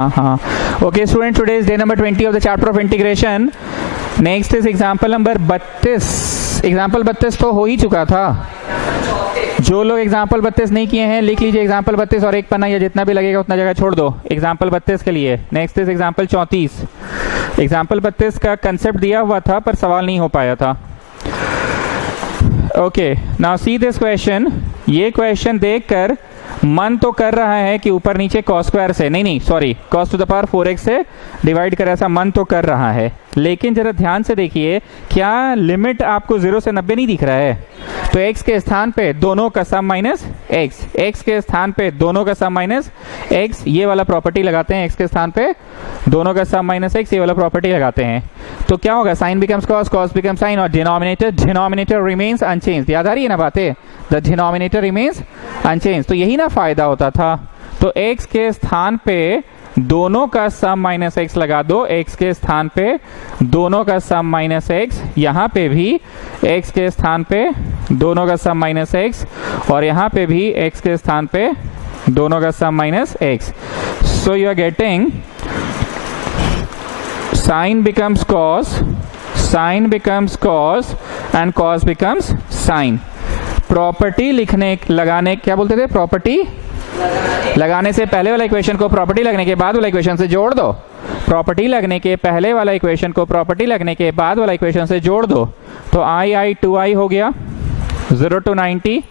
Okay students, today is day number 20 of the chapter of integration. Next is example number 32. Example 32 तो हो ही चुका था. जो लोग एग्जाम्पल 32 नहीं किए हैं लिख लीजिए एग्जाम्पल 32 और एक पन्ना या जितना भी लगेगा उतना जगह छोड़ दो एग्जाम्पल 32 के लिए. Next is example 34. एग्जाम्पल 32 का कंसेप्ट दिया हुआ था पर सवाल नहीं हो पाया था. Okay, now see this question. ये क्वेश्चन देखकर मन तो कर रहा है कि ऊपर नीचे cos स्क्वायर से नहीं sorry cos to the power 4x से डिवाइड कर, ऐसा मन तो कर रहा है. लेकिन जरा ध्यान से देखिए, क्या लिमिट आपको 0 से 90 नहीं दिख रहा है? तो x के स्थान पे दोनों का सम माइनस x, x के स्थान पे दोनों का सम माइनस x, ये वाला प्रॉपर्टी लगाते हैं. x के स्थान पे दोनों का सम माइनस x, ये वाला प्रॉपर्टी लगाते हैं. तो क्या होगा? Sine becomes cos, cos becomes sine और डिनोमिनेटर रिमेन्स अनचेंज्ड. याद आ रही है ना बातें? The denominator remains unchanged. तो यही ना फायदा होता था. तो x के स्थान पे दोनों का सम माइनस एक्स लगा दो. x के स्थान पे दोनों का सम माइनस एक्स, यहाँ पे भी x के स्थान पे दोनों का सम माइनस एक्स और यहाँ पे भी x के स्थान पे दोनों का sum minus x. So you are getting sine becomes cos, sine becomes cos and cos becomes sine. Property लिखने लगाने, क्या बोलते थे? प्रॉपर्टी लगाने से पहले वाला इक्वेशन को प्रॉपर्टी लगने के बाद वाला इक्वेशन से जोड़ दो. प्रॉपर्टी लगने के पहले वाला इक्वेशन को प्रॉपर्टी लगने के बाद वाला इक्वेशन से जोड़ दो. तो i 2i हो गया 0 to 90.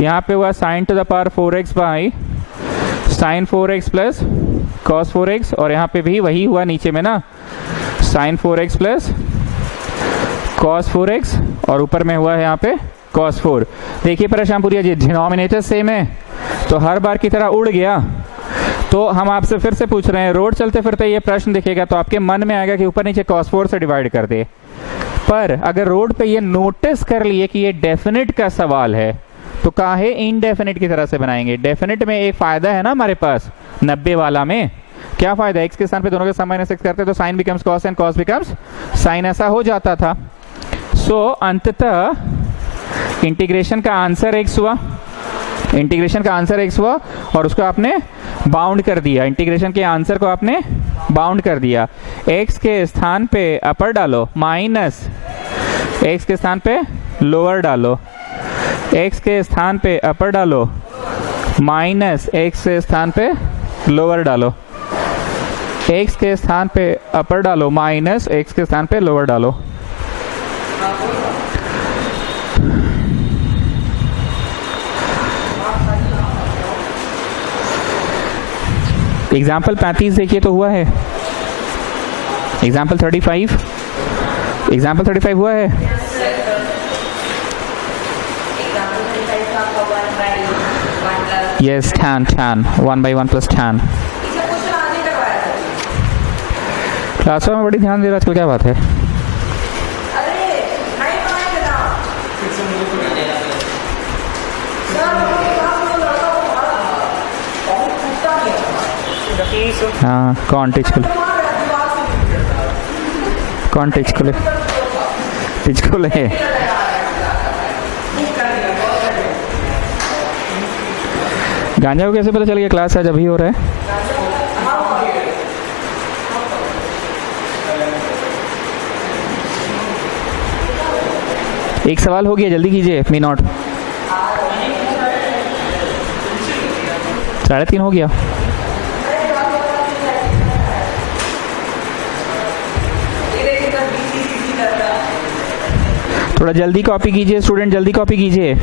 यहाँ पे हुआ sign to the power 4x by sine 4x plus cos 4x और यहाँ पे भी वही हुआ नीचे में ना, sign 4x plus cos 4x और ऊपर में हुआ है यहाँ पे cos 4. देखिए परेशान पूरी जी, डिनोमिनेटर सेम है तो हर बार की तरह उड़ गया. तो हम आपसे फिर से पूछ रहे हैं, रोड चलते फिरते ये प्रश्न दिखेगा तो आपके मन में आएगा कि ऊपर नीचे cos 4 से डिवाइड कर दे. पर अगर रोड पे ये नोटिस कर लिए कि ये डेफिनेट का सवाल है तो काहे इनडेफिनेट की तरह से बनाएंगे? डेफिनेट में एक फायदा है ना हमारे पास 90 वाला में. क्या फायदा? x के स्थान पे दोनों के सम माइनस एक्स करते तो sine becomes cos and cos becomes sine, ऐसा हो जाता था. सो अंततः इंटीग्रेशन का आंसर x हुआ, इंटीग्रेशन का आंसर x हुआ और उसको आपने बाउंड कर दिया. इंटीग्रेशन के आंसर को आपने बाउंड कर दिया. x के स्थान पे अपर डालो माइनस x के स्थान पे लोअर डालो, x के स्थान पे अपर डालो माइनस x के स्थान पे लोअर डालो, x के स्थान पे अपर डालो माइनस x के स्थान पे लोअर डालो. एग्जाम्पल 35 देखिए तो हुआ है. एग्जाम्पल 35, एग्जाम्पल 35 हुआ है. Yes, tan 1 by 1 plus tan. क्लासों में बड़ी ध्यान दे रहा आजकल, क्या बात है? हाँ, कौन टिचकुल है? गांजा को कैसे पता चल गया? क्लास आज अभी हो रहा है. एक सवाल हो गया, जल्दी कीजिए. मी नॉट 3:30 हो गया. थोड़ा जल्दी कॉपी कीजिए स्टूडेंट, जल्दी कॉपी कीजिए.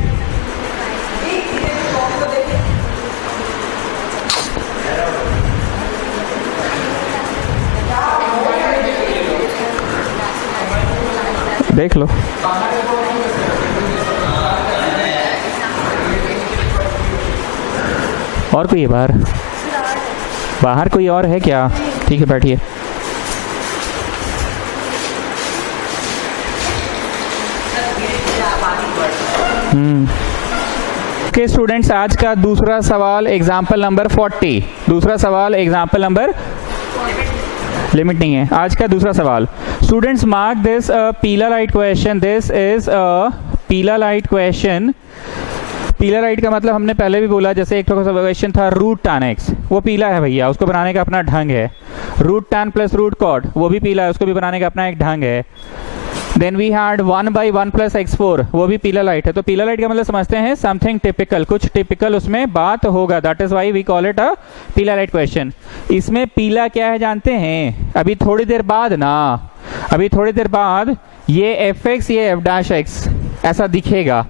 देख लो. और कोई है बाहर? बाहर कोई और है क्या? ठीक है, बैठिए. ओके स्टूडेंट्स, आज का दूसरा सवाल एग्जाम्पल नंबर 40. दूसरा सवाल एग्जाम्पल नंबर, लिमिट नहीं है. आज का दूसरा सवाल. स्टूडेंट्स मार्क दिस पीला light question. This is a पीला लाइट क्वेश्चन पीला लाइट का मतलब हमने पहले भी बोला, जैसे एक क्वेश्चन था रूट टैन एक्स, वो पीला है भैया, उसको बनाने का अपना ढंग है। Root tan plus root cot, वो भी पीला है, उसको भी बनाने का अपना एक ढंग है। Then we had 1/1 plus x4, वो भी पीला लाइट है। तो पीला लाइट का मतलब समझते हैं समथिंग टिपिकल, कुछ टिपिकल उसमें बात होगा, that is why we call it a पीला लाइट क्वेश्चन। इसमें पीला क्या है जानते हैं? अभी थोड़ी देर बाद ना, अभी थोड़ी देर बाद ये fx ये f' ऐसा दिखेगा,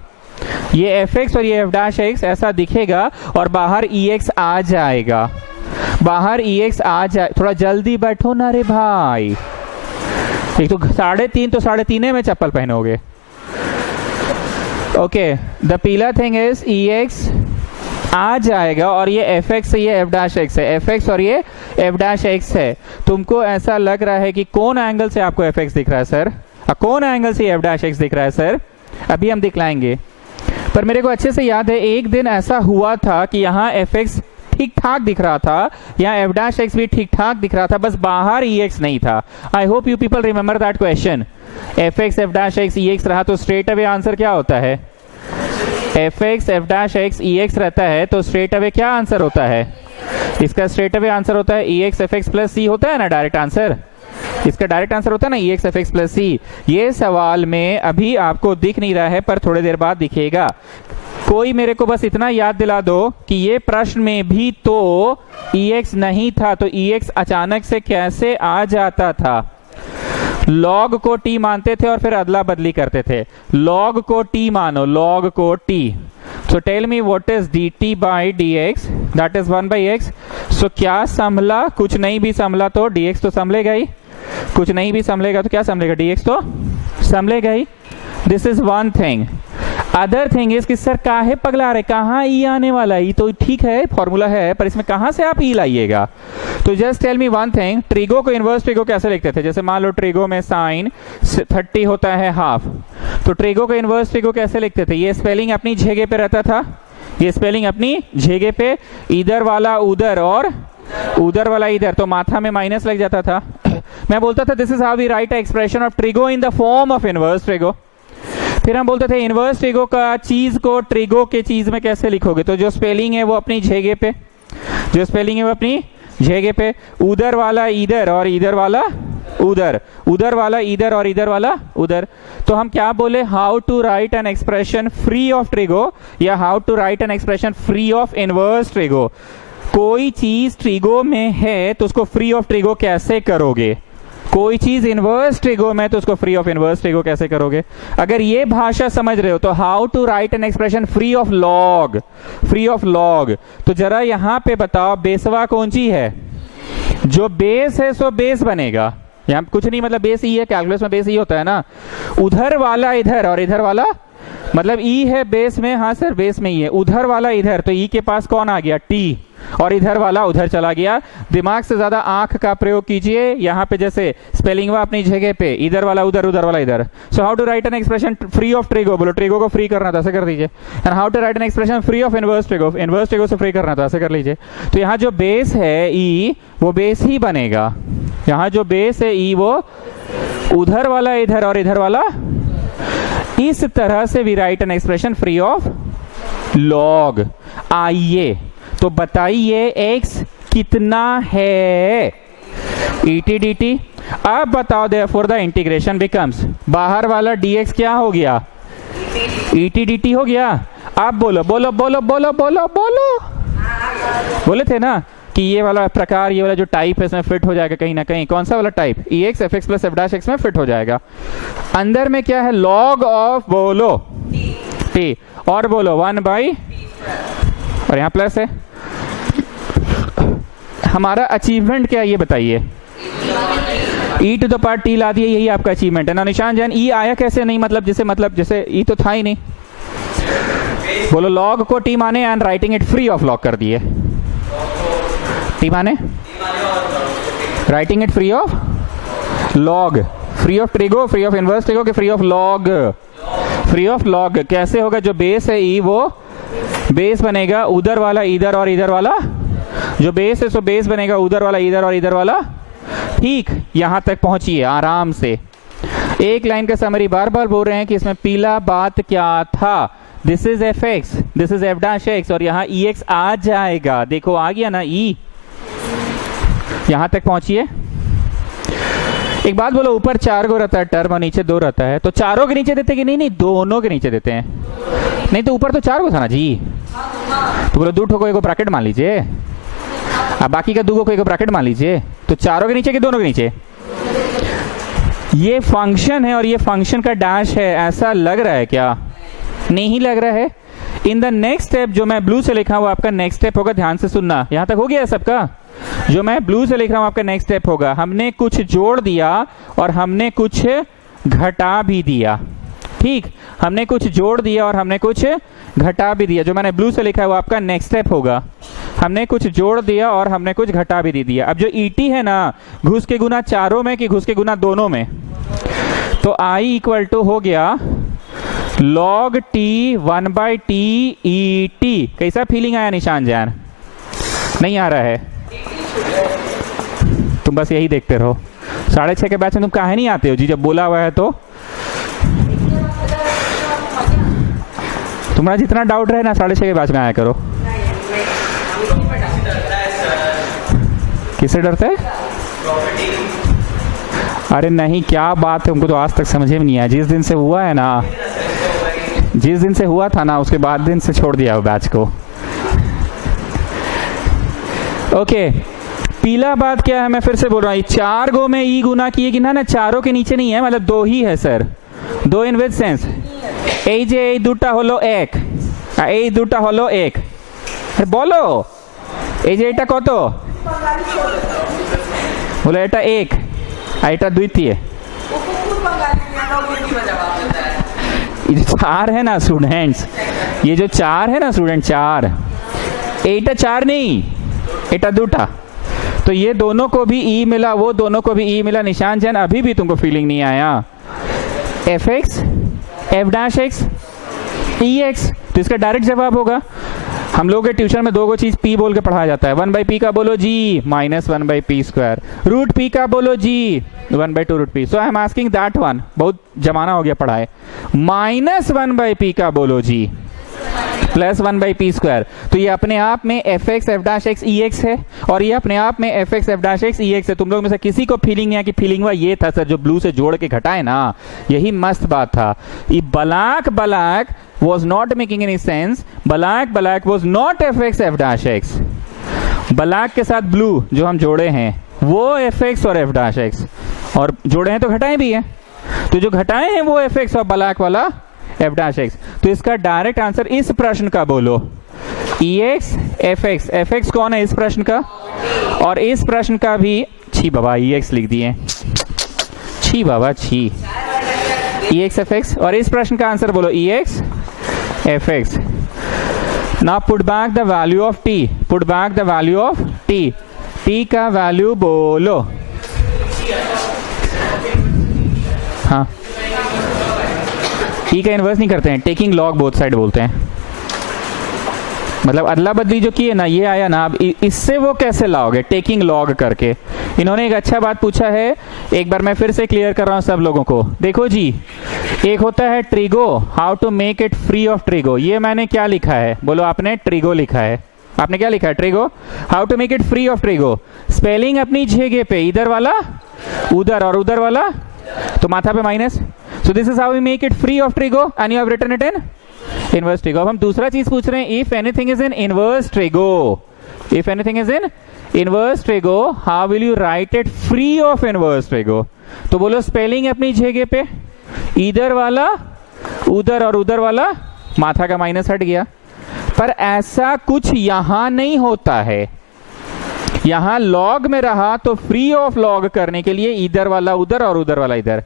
ये fx और ये f' ऐसा दिखेगा और बाहर ex आ जाएगा, बाहर ex आ जाए। थोड़ा जल्दी बैठो ना रे भाई, एक तो 3:30 तो 3:30 में चप्पल पहनोगे। ओके, द पीला थिंग इज ex आ जाएगा और ये fx है, ये f' है, fx और ये f' है। तुमको ऐसा लग रहा है कि कौन एंगल से आपको fx दिख रहा है सर, कौन एंगल से f' दिख रहा है सर? अभी हम दिखलाएंगे। पर मेरे को अच्छे से याद है एक दिन ऐसा हुआ था कि यहाँ fx ठीक ठाक दिख रहा था, यहाँ f' भी ठीक ठाक दिख रहा था, बस बाहर ex नहीं था। I hope you people remember that question. fx f' ex रहा तो स्ट्रेट अवे आंसर क्या होता है? fx f' ex रहता है तो स्ट्रेट अवे क्या आंसर होता है? इसका स्ट्रेट अवे आंसर होता है ex fx प्लस c होता है ना, डायरेक्ट आंसर। इसका डायरेक्ट आंसर होता है ना ex fx प्लस c। ये सवाल में अभी आपको दिख नहीं रहा है पर थोड़ी देर बाद दिखेगा। कोई मेरे को बस इतना याद दिला दो कि ये प्रश्न में भी तो ex नहीं था, तो ex अचानक से कैसे आ जाता था? log को t मानते थे और फिर अदला बदली करते थे। log को t मानो, log को t। So tell me what is dt by dx, that is 1/x। So क्या संभला? कुछ नहीं भी संभला तो dx तो संभलेगा ही, कुछ नहीं भी संभलेगा तो क्या संभलेगा? dx तो संभलेगा ही। This is one thing. Other thing is कि सर काहे पगला रहे, कहाँ ई आने वाला? ई तो ठीक है, फॉर्मूला है, पर इसमें कहाँ से आप ई लाइएगा? तो just tell me one thing, trigo को इनवर्स ट्रिगो कैसे लिखते थे? जैसे मान लो ट्रिगो में साइन 30 होता है हाफ, तो ट्रिगो को इनवर्स ट्रिगो कैसे लिखते थे? ये स्पेलिंग अपनी जगह पे रहता था, ये स्पेलिंग अपनी जगह पे, इधर वाला उधर और उधर वाला इधर, तो माथा में माइनस लग जाता था। मैं बोलता था this is how we write expression of trigo in the form of inverse trigo. फिर हम बोलते थे इनवर्स ट्रिगो का चीज को ट्रिगो के चीज में कैसे लिखोगे? तो जो स्पेलिंग है वो अपनी जगह पे, जो स्पेलिंग है वो अपनी जगह पे, उधर वाला इधर और इधर वाला उधर, उधर वाला इधर और इधर वाला उधर। तो हम क्या बोले? How to write an expression free of trigo या how to write an expression free of inverse trigo. कोई चीज ट्रिगो में है तो उसको फ्री ऑफ ट्रिगो कैसे करोगे? कोई चीज इनवर्स ट्रिगो में तो उसको फ्री ऑफ इनवर्स ट्रिगो कैसे करोगे? अगर ये भाषा समझ रहे हो तो how to write an expression free of log, free of log. तो जरा यहां पे बताओ बेसवा कौन सी है? जो बेस है सो बेस बनेगा, यहाँ कुछ नहीं, मतलब बेस ई है, कैलकुलस में बेस ई होता है ना। उधर वाला इधर और इधर वाला, मतलब ई है बेस में, हाँ सर बेस में ही है, उधर वाला इधर, तो ई के पास कौन आ गया? टी, और इधर वाला उधर चला गया। दिमाग से ज्यादा आंख का प्रयोग कीजिए। यहाँ पे जैसे स्पेलिंग हुआ अपनी जगह पे, इधर वाला उधर, उधर वाला इधर। So how to write an expression free of trigo? बोलो ट्रिगो को फ्री करना तो ऐसे कर दीजिए। And how to write an expression free of inverse trigo? Inverse trigo से फ्री करना तो ऐसे कर लीजिए। तो यहाँ जो बेस है ई, वो बेस ही बनेगा। यहाँ जो बेस है ई, वो उधर वाला इधर और इधर वाला। इस तरह से we write an expression free of log. आइए तो बताइए x कितना है? et dt। अब बताओ देयरफॉर द इंटीग्रेशन बिकम्स, बाहर वाला dx क्या हो गया? et dt हो गया। अब बोलो बोलो बोलो बोलो बोलो बोलो, बोले थे ना कि ये वाला प्रकार, ये वाला जो टाइप है इसमें फिट हो जाएगा कहीं ना कहीं। कौन सा वाला type? ex fx plus f' में फिट हो जाएगा। अंदर में क्या है? log ऑफ, बोलो t, और बोलो 1/, और यहाँ प्लस है। हमारा अचीवमेंट क्या है ये बताइए? e to the power t ला दिए, यही आपका अचीवमेंट है ना निशान जैन। e आया कैसे? नहीं मतलब जैसे e तो था ही नहीं। बोलो log को t माने and writing it free of log कर दिए। t माने writing it free of log, free of trigo, free of inverse trigo के free of log, free of log. कैसे होगा? जो बेस है e, वो बेस बनेगा उधर वाला इधर और इधर वाला। जो बेस है सो बेस बनेगा उधर वाला इधर और इधर वाला। ठीक, यहां तक पहुंचिए आराम से। एक लाइन का समरी बार बार बोल रहे हैं कि इसमें पीला बात क्या था? This is F x, this is F dash x, और यहाँ ई एक्स आ जाएगा। देखो आ गया ना ई, यहां तक पहुंचिए। एक बात बोलो, ऊपर 4 गो रहता है टर्म और नीचे 2 रहता है, तो चारों के नीचे देते कि नहीं? नहीं, दोनों के नीचे देते हैं। नहीं तो ऊपर तो 4 गो था ना जी, तो बोलो 2 ठो को एक ब्रैकेट मान लीजिए, अब बाकी का 2 गो को एक ब्रैकेट मान लीजिए, तो चारों के नीचे कि दोनों के नीचे? ये फंक्शन है और ये फंक्शन का डैश है, ऐसा लग रहा है क्या? नहीं लग रहा है। इन द नेक्स्ट स्टेप जो मैं ब्लू से लिखा हूं वो आपका नेक्स्ट स्टेप होगा, ध्यान से सुनना। यहां तक हो गया सबका? जो मैं ब्लू से लिख रहा हूं आपका नेक्स्ट स्टेप होगा, हमने कुछ जोड़ दिया और हमने कुछ घटा भी दिया। ठीक, हमने कुछ जोड़ दिया और हमने कुछ घटा भी दिया। जो मैंने ब्लू से लिखा है वो आपका नेक्स्ट स्टेप होगा, हमने कुछ जोड़ दिया और हमने कुछ घटा भी दिया। अब जो ईटी है ना, घुस के गुना चारों में कि घुस के गुना दोनों में, तो आई इक्वल टू हो गया log t 1/t E T. कैसा फीलिंग आया निशान जान? नहीं आ रहा है? तुम बस यही देखते रहो। 6:30 के बैच में तुम काहे नहीं आते हो जी? जब बोला हुआ है तो तुम्हारा जितना डाउट रहे ना 6:30 के बैच में आया करो। किससे डरते हैं? अरे नहीं, क्या बात है, हमको तो आज तक समझ में नहीं आया। जिस दिन से हुआ है ना, जिस दिन से हुआ था ना, उसके बाद दिन से छोड़ दिया बैच को। ओके, पीला बात क्या है, मैं फिर से बोल रहा हूँ, 4 गो में ई गुना किए कि ना, चारों के नीचे नहीं है, मतलब 2 ही है सर। 2 इन विच सेंस? এই যে এই দুটা হলো 1 আর এই দুটা হলো 1। বলো এই যে এটা কত? বলো এটা 1 আর এটা দ্বিতীয়। ये जो 4 है ना स्टूडेंट्स, ये जो 4 है ना स्टूडेंट, 4 एटा 4 नहीं, एटा 2टा, तो ये दोनों को भी ई मिला, वो दोनों को भी ई मिला। निशान जैन अभी भी तुमको फीलिंग नहीं आया? F x f dash x e x, तो इसका डायरेक्ट जवाब होगा। हम लोग के ट्यूशन में 2 गो चीज पी बोल के पढ़ाया जाता है। 1/p का बोलो जी -1/p², रूट पी का बोलो जी 1/2 root P. So I am asking that one, बहुत जमाना हो गया पढ़ाए। -1/p का बोलो जी +1/p²। तो ये अपने आप में f x f dash x e x है, और ये अपने आप में f x f dash x e x है। तुम लोग में से किसी को फीलिंग नहीं है कि फीलिंग हुआ ये था सर जो ब्लू से जोड़ के घटाए ना, यही मस्त बात था। ये black black was not making any sense, black was not fx f dash x। Black के साथ ब्लू जो हम जोड़े हैं वो fx और f dash x, और जोड़े हैं तो घटाए भी हैं, तो जो घटाए हैं वो fx और ब्लैक वाला f dash x। तो इसका डायरेक्ट आंसर इस प्रश्न का बोलो ex fx। fx कौन है इस प्रश्न का? और इस प्रश्न का भी छी बाबा ex लिख दिए, छी बाबा छी, ex fx। और इस प्रश्न का आंसर बोलो ex fx। now put back the value of t, put back the value of t। t का वैल्यू बोलो। हाँ, t का इन्वर्स नहीं करते हैं, टेकिंग लॉग बोथ साइड बोलते हैं। मतलब अदला बदली जो की है ना, ये आया ना, अब इससे वो कैसे लाओगे? टेकिंग लॉग करके। इन्होंने एक अच्छा बात पूछा है, एक बार मैं फिर से क्लियर कर रहा हूं सब लोगों को। देखो जी, एक होता है trigo, how to make it free of trigo. ये मैंने क्या लिखा है? बोलो आपने ट्रिगो लिखा है। आपने क्या लिखा है? Trigo. How to make it free of trigo, spelling अपनी जगह पे, इधर वाला उधर और उधर वाला तो माथा पे minus. So this is how we make it free of trigo and you have written it in inverse trigo. अब हम दूसरा चीज पूछ रहे हैं, if anything is in inverse trigo, if anything is in inverse trigo how will you write it free of inverse trigo. तो बोलो spelling अपनी जगह पे, इधर वाला उधर और उधर वाला, माथा का माइनस हट गया। पर ऐसा कुछ यहां नहीं होता है, यहां लॉग में रहा तो फ्री ऑफ लॉग करने के लिए इधर वाला उधर और उधर वाला इधर,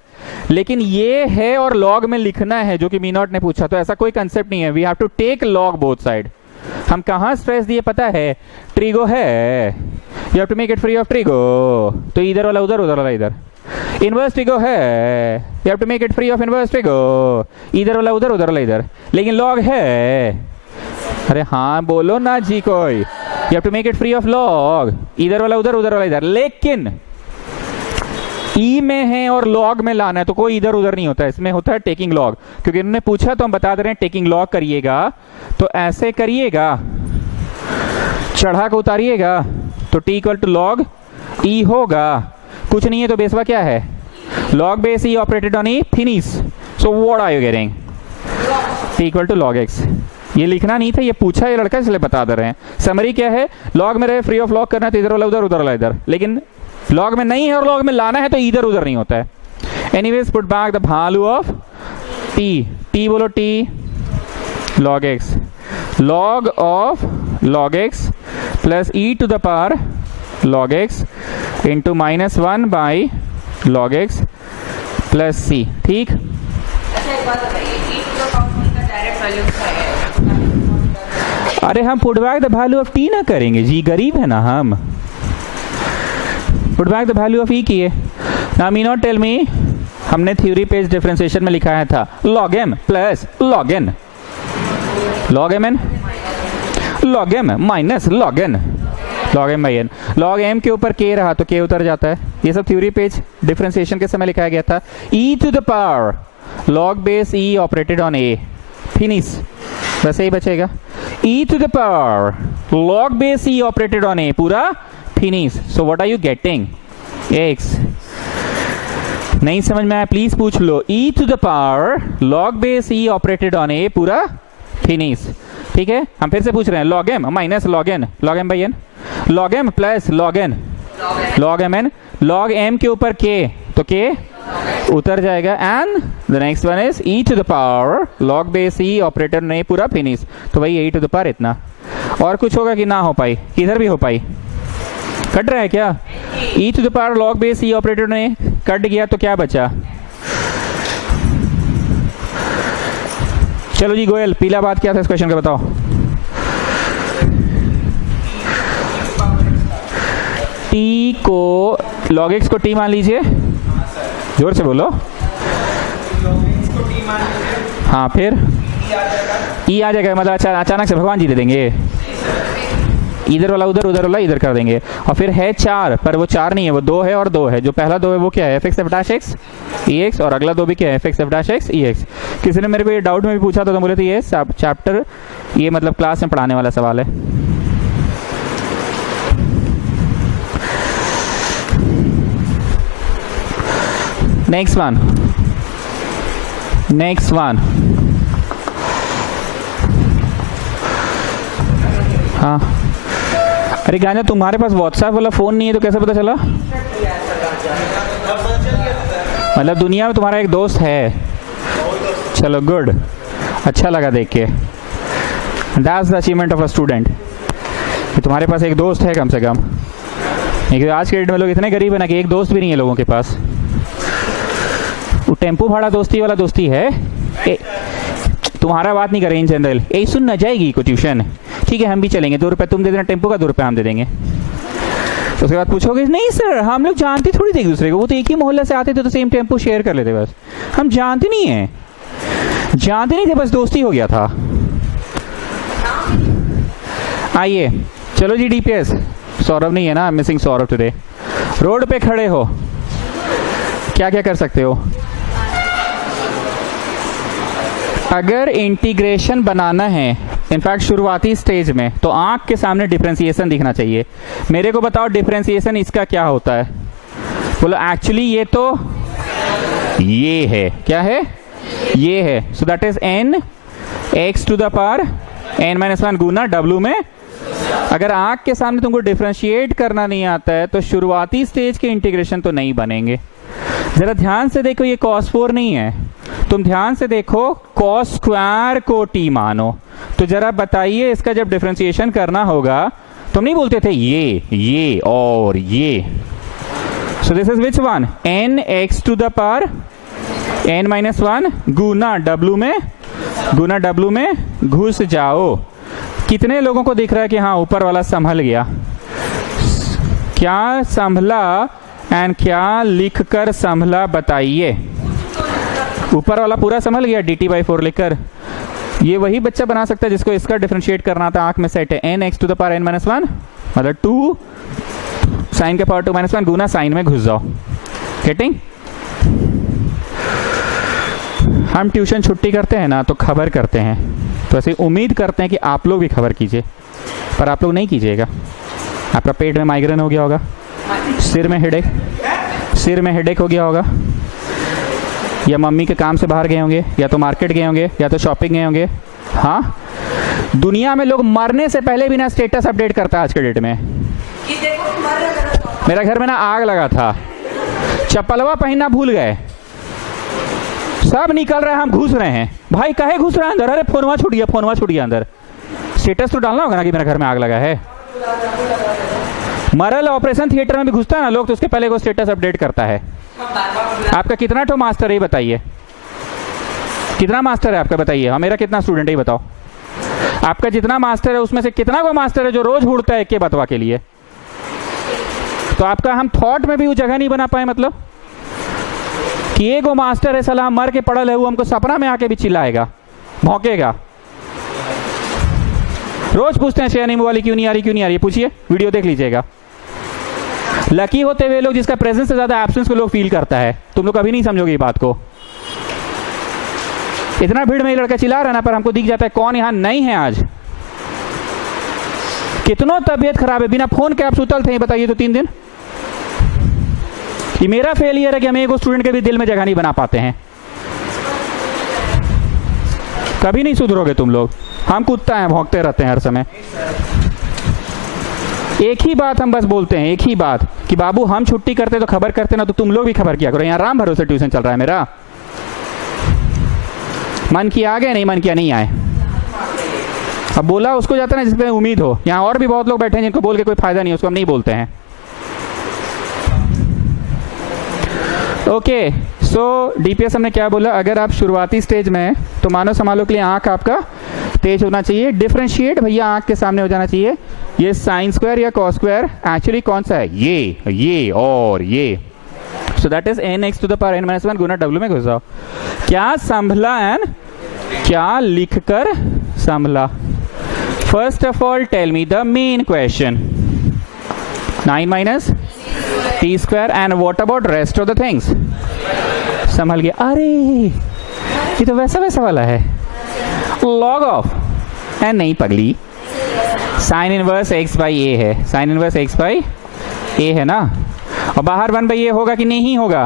लेकिन ये है और लॉग में लिखना है जो कि मीनॉट ने पूछा, तो ऐसा कोई कंसेप्ट नहीं है। We have to take log both side. हम कहां स्ट्रेस दिए पता है? ट्रिगो है, you have to make it free of trigo, तो इधर वाला उधर उधर वाला इधर। इनवर्स ट्रिगो है, you have to make it free of inverse trigo, इधर वाला उधर उधर वाला इधर। लेकिन लॉग है, अरे हाँ बोलो ना जी कोई, you have to make it free of log, इधर वाला उधर उधर वाला इधर। लेकिन ई में है और लॉग में लाना है तो कोई इधर उधर नहीं होता है, इसमें होता है टेकिंग लॉग, क्योंकि इन्होंने पूछा तो हम बता दे रहे हैं टेकिंग लॉग करिएगा तो ऐसे करिएगा, चढ़ा के उतारिएगा तो t equal to log e होगा, कुछ नहीं है तो बेसवा क्या है, log base e operated on e finish, so what are you getting, t equal to log x. ये लिखना नहीं था, ये पूछा ये लड़का इसलिए बता दे रहे हैं। समरी क्या है, लॉग में रहे फ्री ऑफ लॉग करना है तो इधर वाला उधर, उधर वाला इधर, लेकिन लॉग में नहीं है और लॉग में लाना है तो इधर उधर नहीं होता है। Anyways put back the value of t, t बोलो t log x, log of log x plus e to the power log x into -1 by log x plus c. ठीक, अरे हम put back the value of t ना करेंगे जी, गरीब है ना हम, put back the value of e किए। Now me not tell me, हमने थ्योरी पेज डिफरेंशिएशन में लिखा था log m plus log n, log m n log m minus log n, log m by n, log m के ऊपर k रहा तो k उतर जाता है। ये सब थ्योरी पेज डिफरेंशिएशन के समय लिखाया गया था। e to the power log base e operated on a finish, वैसे ही बचेगा e to the power log base e operated on a पूरा finish. So what are you getting, x। नहीं समझ में आया प्लीज पूछ लो, e to the power log base e operated on a पूरा फिनिश। ठीक है, हम फिर से पूछ रहे हैं log m minus log n, log m by n, log m plus log n, log m n, log m के ऊपर k तो k उतर जाएगा, and the next one is e to the power log base e operator नहीं पूरा finish, तो वही e to the power इतना। और कुछ होगा कि ना हो पाई, किधर भी हो पाई, कट रहा है क्या, e to the power log base e operator ने कट गया तो क्या बचा, चलो जी गोयल पीला बात क्या था इस क्वेश्चन का बताओ। t को log x को t मान लीजिए, जोर से बोलो, हाँ फिर e आ जाएगा, मतलब अचानक से भगवान जी दे देंगे, इधर वाला उधर, उधर वाला इधर कर देंगे। और फिर है 4, पर वो 4 नहीं है, वो 2 है और 2 है, जो पहला 2 है वो क्या है, f x f dash x e x, और अगला 2 भी क्या है, f x f dash x e x. किसी ने मेरे को ये डाउट में भी पूछा था तो बोले थे ये चैप्टर, ये मतलब क्लास में पढ़ाने वाला सवाल है। नेक्स्ट वन, हाँ अरे गाना तुम्हारे पास व्हाट्सएप वाला फोन नहीं है तो कैसे पता चला, मतलब दुनिया में तुम्हारा एक दोस्त है, चलो गुड, अच्छा लगा देख के, that's the achievement of a student, तुम्हारे पास एक दोस्त है कम से कम। क्योंकि आज के डेट में लोग इतने गरीब है ना कि एक दोस्त भी नहीं है लोगों के पास। वो टेम्पो भाड़ा दोस्ती वाला दोस्ती है, तुम्हारा बात नहीं करें इन जनरल, यही सुन ना जाएगी को ट्यूशन, ठीक है हम भी चलेंगे, 2 रुपये तुम दे देना टेम्पो का, 2 रुपये हम दे देंगे। तो उसके बाद पूछोगे नहीं सर हम लोग जानते थोड़ी थे एक दूसरे को, वो तो एक ही मोहल्ले से आते थे तो सेम टेम्पो शेयर कर लेते, बस हम जानते नहीं है, जानते नहीं थे, बस दोस्ती हो गया था। आइए चलो जी डीपीएस, सौरभ नहीं है ना, मिसिंग सौरभ टुडे। रोड पे खड़े हो, क्या क्या कर सकते हो, अगर इंटीग्रेशन बनाना है इनफैक्ट शुरुआती स्टेज में, तो आंख के सामने डिफरेंशिएशन दिखना चाहिए। मेरे को बताओ डिफरेंशिएशन इसका क्या होता है, बोलो एक्चुअली ये तो ये है, क्या है ये है, so that is n x to the power n-1 गुना w में। अगर आंख के सामने तुमको डिफरेंशिएट करना नहीं आता है तो शुरुआती स्टेज के इंटीग्रेशन तो नहीं बनेंगे। जरा ध्यान से देखो, ये cos 4 नहीं है, तुम ध्यान से देखो cos स्क्वायर को t मानो, तो जरा बताइए इसका जब डिफरेंशिएशन करना होगा, तुम नहीं बोलते थे ये और ये, so this is which one, n x to the power n-1 गुना w में घुस जाओ। कितने लोगों को दिख रहा है कि हाँ ऊपर वाला संभल गया, क्या संभला एंड क्या लिखकर संभला बताइए, ऊपर वाला पूरा संभल गया dt/4 लिखकर। ये वही बच्चा बना सकता है जिसको इसका डिफरेंशिएट करना था, आंख में सेट है n x to the power n-1 मतलब 2 साइन के पावर 2-1 गुना साइन में घुस जाओ, गेटिंग? हम ट्यूशन छुट्टी करते हैं ना तो खबर करते हैं, तो ऐसे उम्मीद करते हैं कि आप लोग भी खबर कीजिए, पर आप लोग नहीं कीजिएगा। आपका पेट में माइग्रेन हो गया होगा, सिर में हेडेक हो गया होगा, या मम्मी के काम से बाहर गए होंगे, या तो मार्केट गए होंगे, या तो शॉपिंग गए होंगे। हाँ, दुनिया में लोग मरने से पहले भी ना स्टेटस अपडेट करता है आज के डेट में। मेरा घर में ना आग लगा था, चप्पलवा पहनना भूल गए, सब निकल रहे हैं, हम घुस रहे हैं। भाई काहे घुस रहे हैं अंदर? अरे फोनवा छूट गया अंदर। स्टेटस तो डालना होगा ना कि मेरा घर में आग लगा है। मरल ऑपरेशन थिएटर में भी घुसता है ना लोग, तो उसके पहले वो स्टेटस अपडेट करता है। आपका कितना ठो मास्टर है बताइए? कितना मास्टर है आपका बताइए? हाँ, मेरा कितना स्टूडेंट है बताओ? आपका जितना मास्टर है उसमें से कितना को मास्टर है जो रोज उड़ता है एक के बतवा के लिए? तो आपका हम थॉट में भी वो जगह नहीं बना पाए, मतलब कि एक वो मास्टर है सलाह मर के पड़ल है, वो हमको सपना में आके भी चिल्लाएगा, भौंकेगा। रोज पूछते हैं शेयर वाली क्यों नहीं आ रही, पूछिए, वीडियो देख लीजिएगा। लकी होते हुए लोग जिसका प्रेजेंस से ज्यादा एब्सेंस को लोग फील करता है। तुम लोग कभी नहीं समझोगे ये बात को। इतना भीड़ में ये लड़का चिल्ला रहा ना, पर हमको दिख जाता है कौन यहाँ नहीं है आज। कितनों तबीयत खराब है, बिना फोन के आप सुतल थे बताइए तो 3 दिन। ये मेरा फेलियर है कि हम एक स्टूडेंट के भी दिल में जगह नहीं बना पाते हैं। कभी नहीं सुधरोगे तुम लोग। हम कुत्ता हैं, भौंकते रहते हैं हर समय। एक ही बात हम बस बोलते हैं, एक ही बात कि बाबू हम छुट्टी करते तो खबर करते ना, तो तुम लोग भी खबर किया करो। यहाँ राम भरोसे ट्यूशन चल रहा है मेरा। मन किया आ गए, नहीं मन किया नहीं आए। अब बोला उसको जाता ना जिसपे उम्मीद हो। यहाँ और भी बहुत लोग बैठे हैं जिनको बोल के कोई फायदा नहीं, उसको हम नहीं बोलते हैं। ओके, सो डीपीएस हमने क्या बोला? अगर आप शुरुआती स्टेज में हैं तो मानो संभालो के लिए आंख आपका तेज होना चाहिए। डिफरेंशिएट भैया आंख के सामने हो जाना चाहिए। ये साइन स्क्वायर या कॉस स्क्वायर एक्चुअली कौन सा है? ये और ये। सो that is n x to the power n-1 गुना w में घुस जाओ। क्या संभला एन, क्या लिखकर संभला? First of all tell me the main question. 9 minus t square and what about rest of the things? संभल गया। अरे ये तो वैसा वाला है, log of है नहीं पगली, साइन इनवर्स x बाई ए है। साइन इनवर्स x बाई ए है ना, और बाहर 1 बाई ए होगा कि नहीं होगा?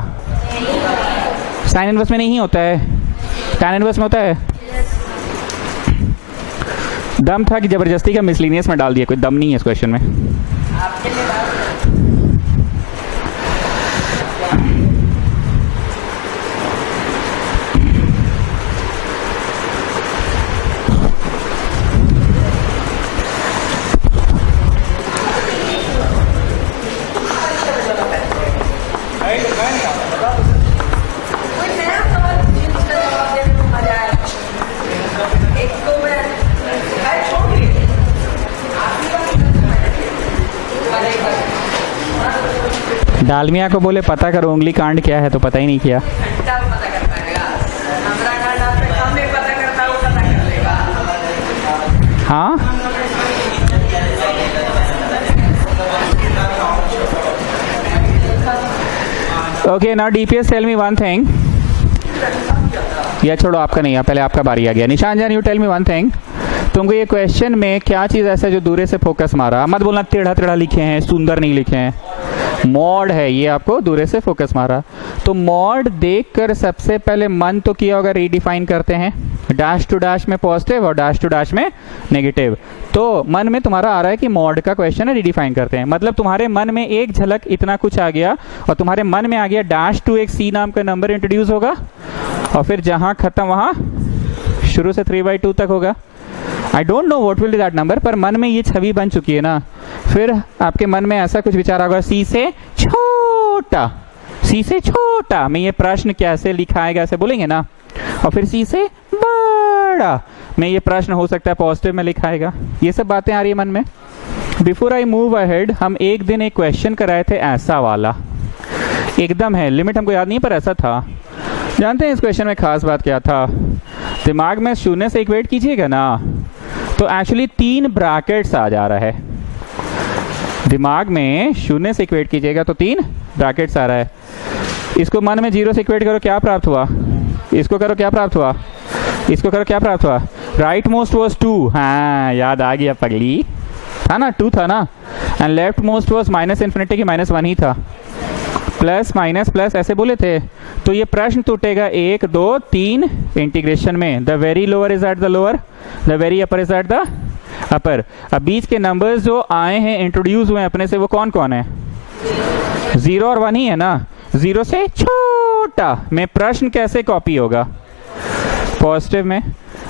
साइन इनवर्स में नहीं होता है, tan इनवर्स में होता है। दम था कि जबरदस्ती का मिसलिनियस में डाल दिया, कोई दम नहीं है इस क्वेश्चन में। डालमिया को बोले पता करो उंगली कांड क्या है, तो पता ही नहीं किया। हाँ, okay, now DPS tell me one thing. या छोड़ो, आपका नहीं है, पहले आपका बारी आ गया। निशान जान, you tell me one thing. तुमको ये क्वेश्चन में क्या चीज ऐसा जो दूरे से फोकस मारा? मत बोलना टेढ़ा लिखे हैं, सुंदर नहीं लिखे हैं। मॉड है ये, आपको दूरे से फोकस मारा। तो मॉड देखकर सबसे पहले मन तो किया होगा रीडिफाइन करते हैं, डैश टू डैश में पॉजिटिव और डैश टू डैश में नेगेटिव। तो मन में तुम्हारा आ रहा है कि मॉड का क्वेश्चन है, रीडिफाइन करते हैं। मतलब तुम्हारे मन में एक झलक इतना कुछ आ गया, और तुम्हारे मन में आ गया डैश टू एक सी नाम का नंबर इंट्रोड्यूस होगा, और फिर जहां खत्म वहां शुरू से 3/2 तक होगा। I don't know what will be that number, पर मन में ये छवि बन चुकी है ना। फिर आपके मन में ऐसा कुछ विचार होगा, सी से छोटा, सी से छोटा में ये प्रश्न कैसे लिखाएगा, ऐसे बोलेंगे ना। और फिर सी से बड़ा में ये प्रश्न हो सकता है पॉजिटिव में लिखाएगा। ये सब बातें आ रही है मन में। बिफोर आई मूव अहेड, हम एक दिन एक क्वेश्चन कराए थे ऐसा वाला, एकदम है, लिमिट हमको याद नहीं पर ऐसा था। जानते हैं इस क्वेश्चन में खास बात क्या था? दिमाग में शून्य से इक्वेट कीजिएगा ना, तो एक्चुअली 3 ब्रैकेट्स आ जा रहा है। दिमाग में शून्य से इक्वेट कीजिएगा तो 3 ब्रैकेट्स आ रहा है। इसको मन में 0 से इक्वेट करो, क्या प्राप्त हुआ? इसको करो, क्या प्राप्त हुआ? इसको करो, क्या प्राप्त हुआ? राइट मोस्ट वॉज 2, हाँ याद आ गया पगली, था ना 2 था ना। And left most was minus infinity की -1 ही था, प्लस माइनस प्लस ऐसे बोले थे। तो ये प्रश्न टूटेगा 1 2 3 इंटीग्रेशन में। The very lower is at the lower, the very upper is at the upper. अब बीच के नंबर्स जो आए हैं इंट्रोड्यूस हुए अपने से वो कौन कौन है? 0 और 1 ही है ना। 0 से छोटा में प्रश्न कैसे कॉपी होगा? पॉजिटिव में।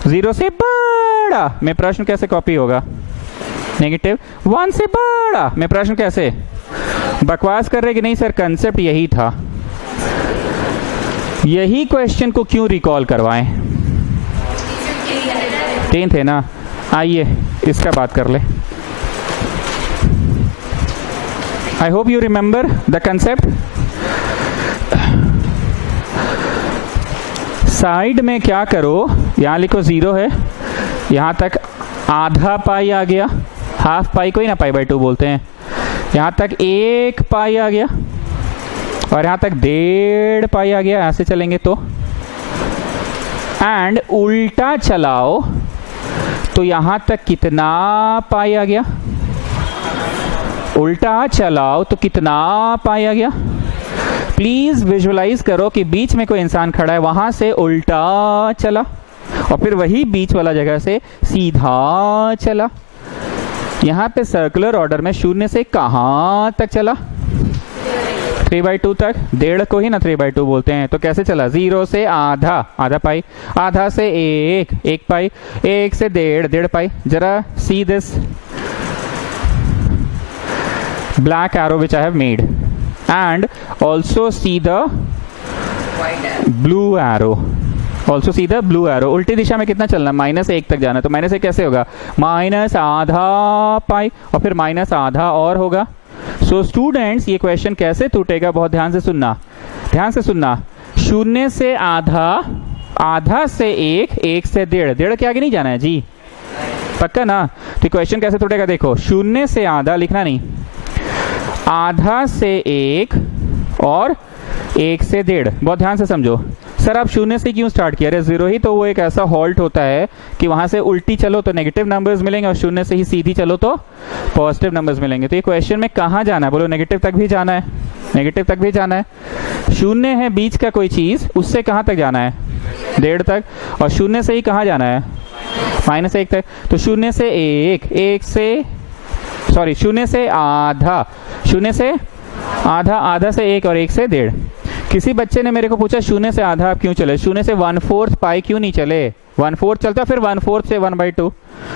0 से बड़ा में प्रश्न कैसे कॉपी होगा? नेगेटिव। 1 से बड़ा में प्रश्न कैसे? बकवास कर रहे कि नहीं सर, कंसेप्ट यही था। यही क्वेश्चन को क्यों रिकॉल करवाएं? 10 थे ना। आइए इसका बात कर ले। I hope you remember the concept. Side में क्या करो, यहां लिखो 0 है, यहां तक आधा पाई आ गया, हाफ पाई को ही ना पाई बाई 2 बोलते हैं। यहां तक 1 पाई आ गया और यहां तक 1.5 पाई आ गया। ऐसे चलेंगे तो एंड उल्टा चलाओ तो यहां तक कितना पाई आ गया? उल्टा चलाओ तो कितना पाई आ गया? प्लीज विजुअलाइज करो कि बीच में कोई इंसान खड़ा है, वहां से उल्टा चला और फिर वही बीच वाला जगह से सीधा चला। यहां पे सर्कुलर ऑर्डर में 0 से कहां तक चला? 3/2 तक। 1.5 को ही ना 3/2 बोलते हैं। तो कैसे चला? 0 से आधा, आधा पाई, आधा से 1 पाई, 1 से 1.5 पाई। जरा see this black arrow which I have made and also see the blue arrow, also see the blue arrow। उल्टी दिशा में कितना चलना? -1 तक जाना। तो -1 कैसे होगा? -आधा पाई और फिर -आधा और होगा। सो स्टूडेंट्स ये क्वेश्चन कैसे टूटेगा, बहुत ध्यान से सुनना, ध्यान से सुनना। 0 से आधा, आधा से 1, 1 से 1.5 के आगे नहीं जाना है जी, पक्का ना? तो क्वेश्चन कैसे टूटेगा देखो। 0 से आधा लिखना नहीं, आधा से 1 और 1 से 1.5। बहुत ध्यान से समझो। सर आप 0 से क्यों स्टार्ट किया? अरे 0 ही तो वो एक ऐसा हॉल्ट होता है कि वहां से उल्टी चलो तो नेगेटिव नंबर्स मिलेंगे और 0 से ही सीधी चलो तो पॉजिटिव नंबर्स मिलेंगे। तो ये क्वेश्चन में कहाँ जाना है? बोलो नेगेटिव तक भी जाना है, नेगेटिव तक भी जाना है। 0 है बीच का कोई चीज, उससे कहाँ तक जाना है? 1.5 तक। और 0 से ही कहाँ जाना है? -1 तक। तो 0 से 1 से सॉरी 0 से आधा, 0 से आधा, आधा से 1 और 1 से 1.5। किसी बच्चे ने मेरे को पूछा 0 से आधा आप क्यों चले? 0 से 1/4 पाई क्यों नहीं चले? 1/4 चलता फिर 1/4 से 1/2।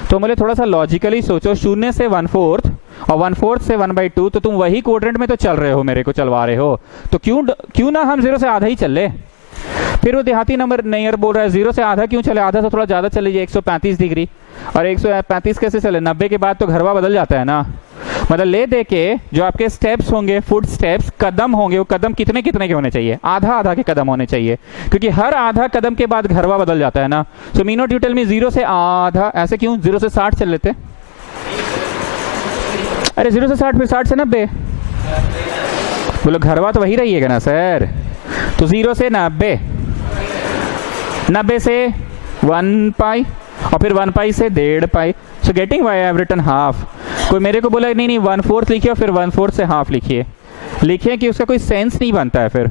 तो बोले थोड़ा सा लॉजिकली सोचो, 0 से 1/4 और 1/4 से 1/2, तो तुम वही क्वाड्रेंट में तो चल रहे हो, मेरे को चलवा रहे हो। तो क्यों ना हम 0 से आधा ही चल ले। फिर वो देहाती नंबर नहीं बोल रहा है 0 से आधा क्यों चले? आधा से थोड़ा ज्यादा चले जाइए, 135 डिग्री। और 135 कैसे चले? 90 के बाद तो घरवा बदल जाता है ना। मतलब ले दे के जो आपके स्टेप्स होंगे, फुट स्टेप्स, कदम होंगे, वो कदम कितने कितने के होने चाहिए? आधा आधा के कदम होने चाहिए, क्योंकि हर आधा कदम के बाद घरवा बदल जाता है ना। सो मीनो यू टेल मी 0 से आधा ऐसे क्यों? 0 से 60 चल लेते। अरे 0 से 60 फिर 60 से 90। बोलो घरवा तो वही रहिएगा ना सर। तो 0 से 90, 90 से 1 पाई और फिर 1 पाई से 1.5 pi. So getting why I have written half. कोई मेरे को बोला नहीं 1/4 लिखिए और फिर 1/4 से हाफ लिखिए, लिखिए कि उसका कोई सेंस नहीं बनता है। फिर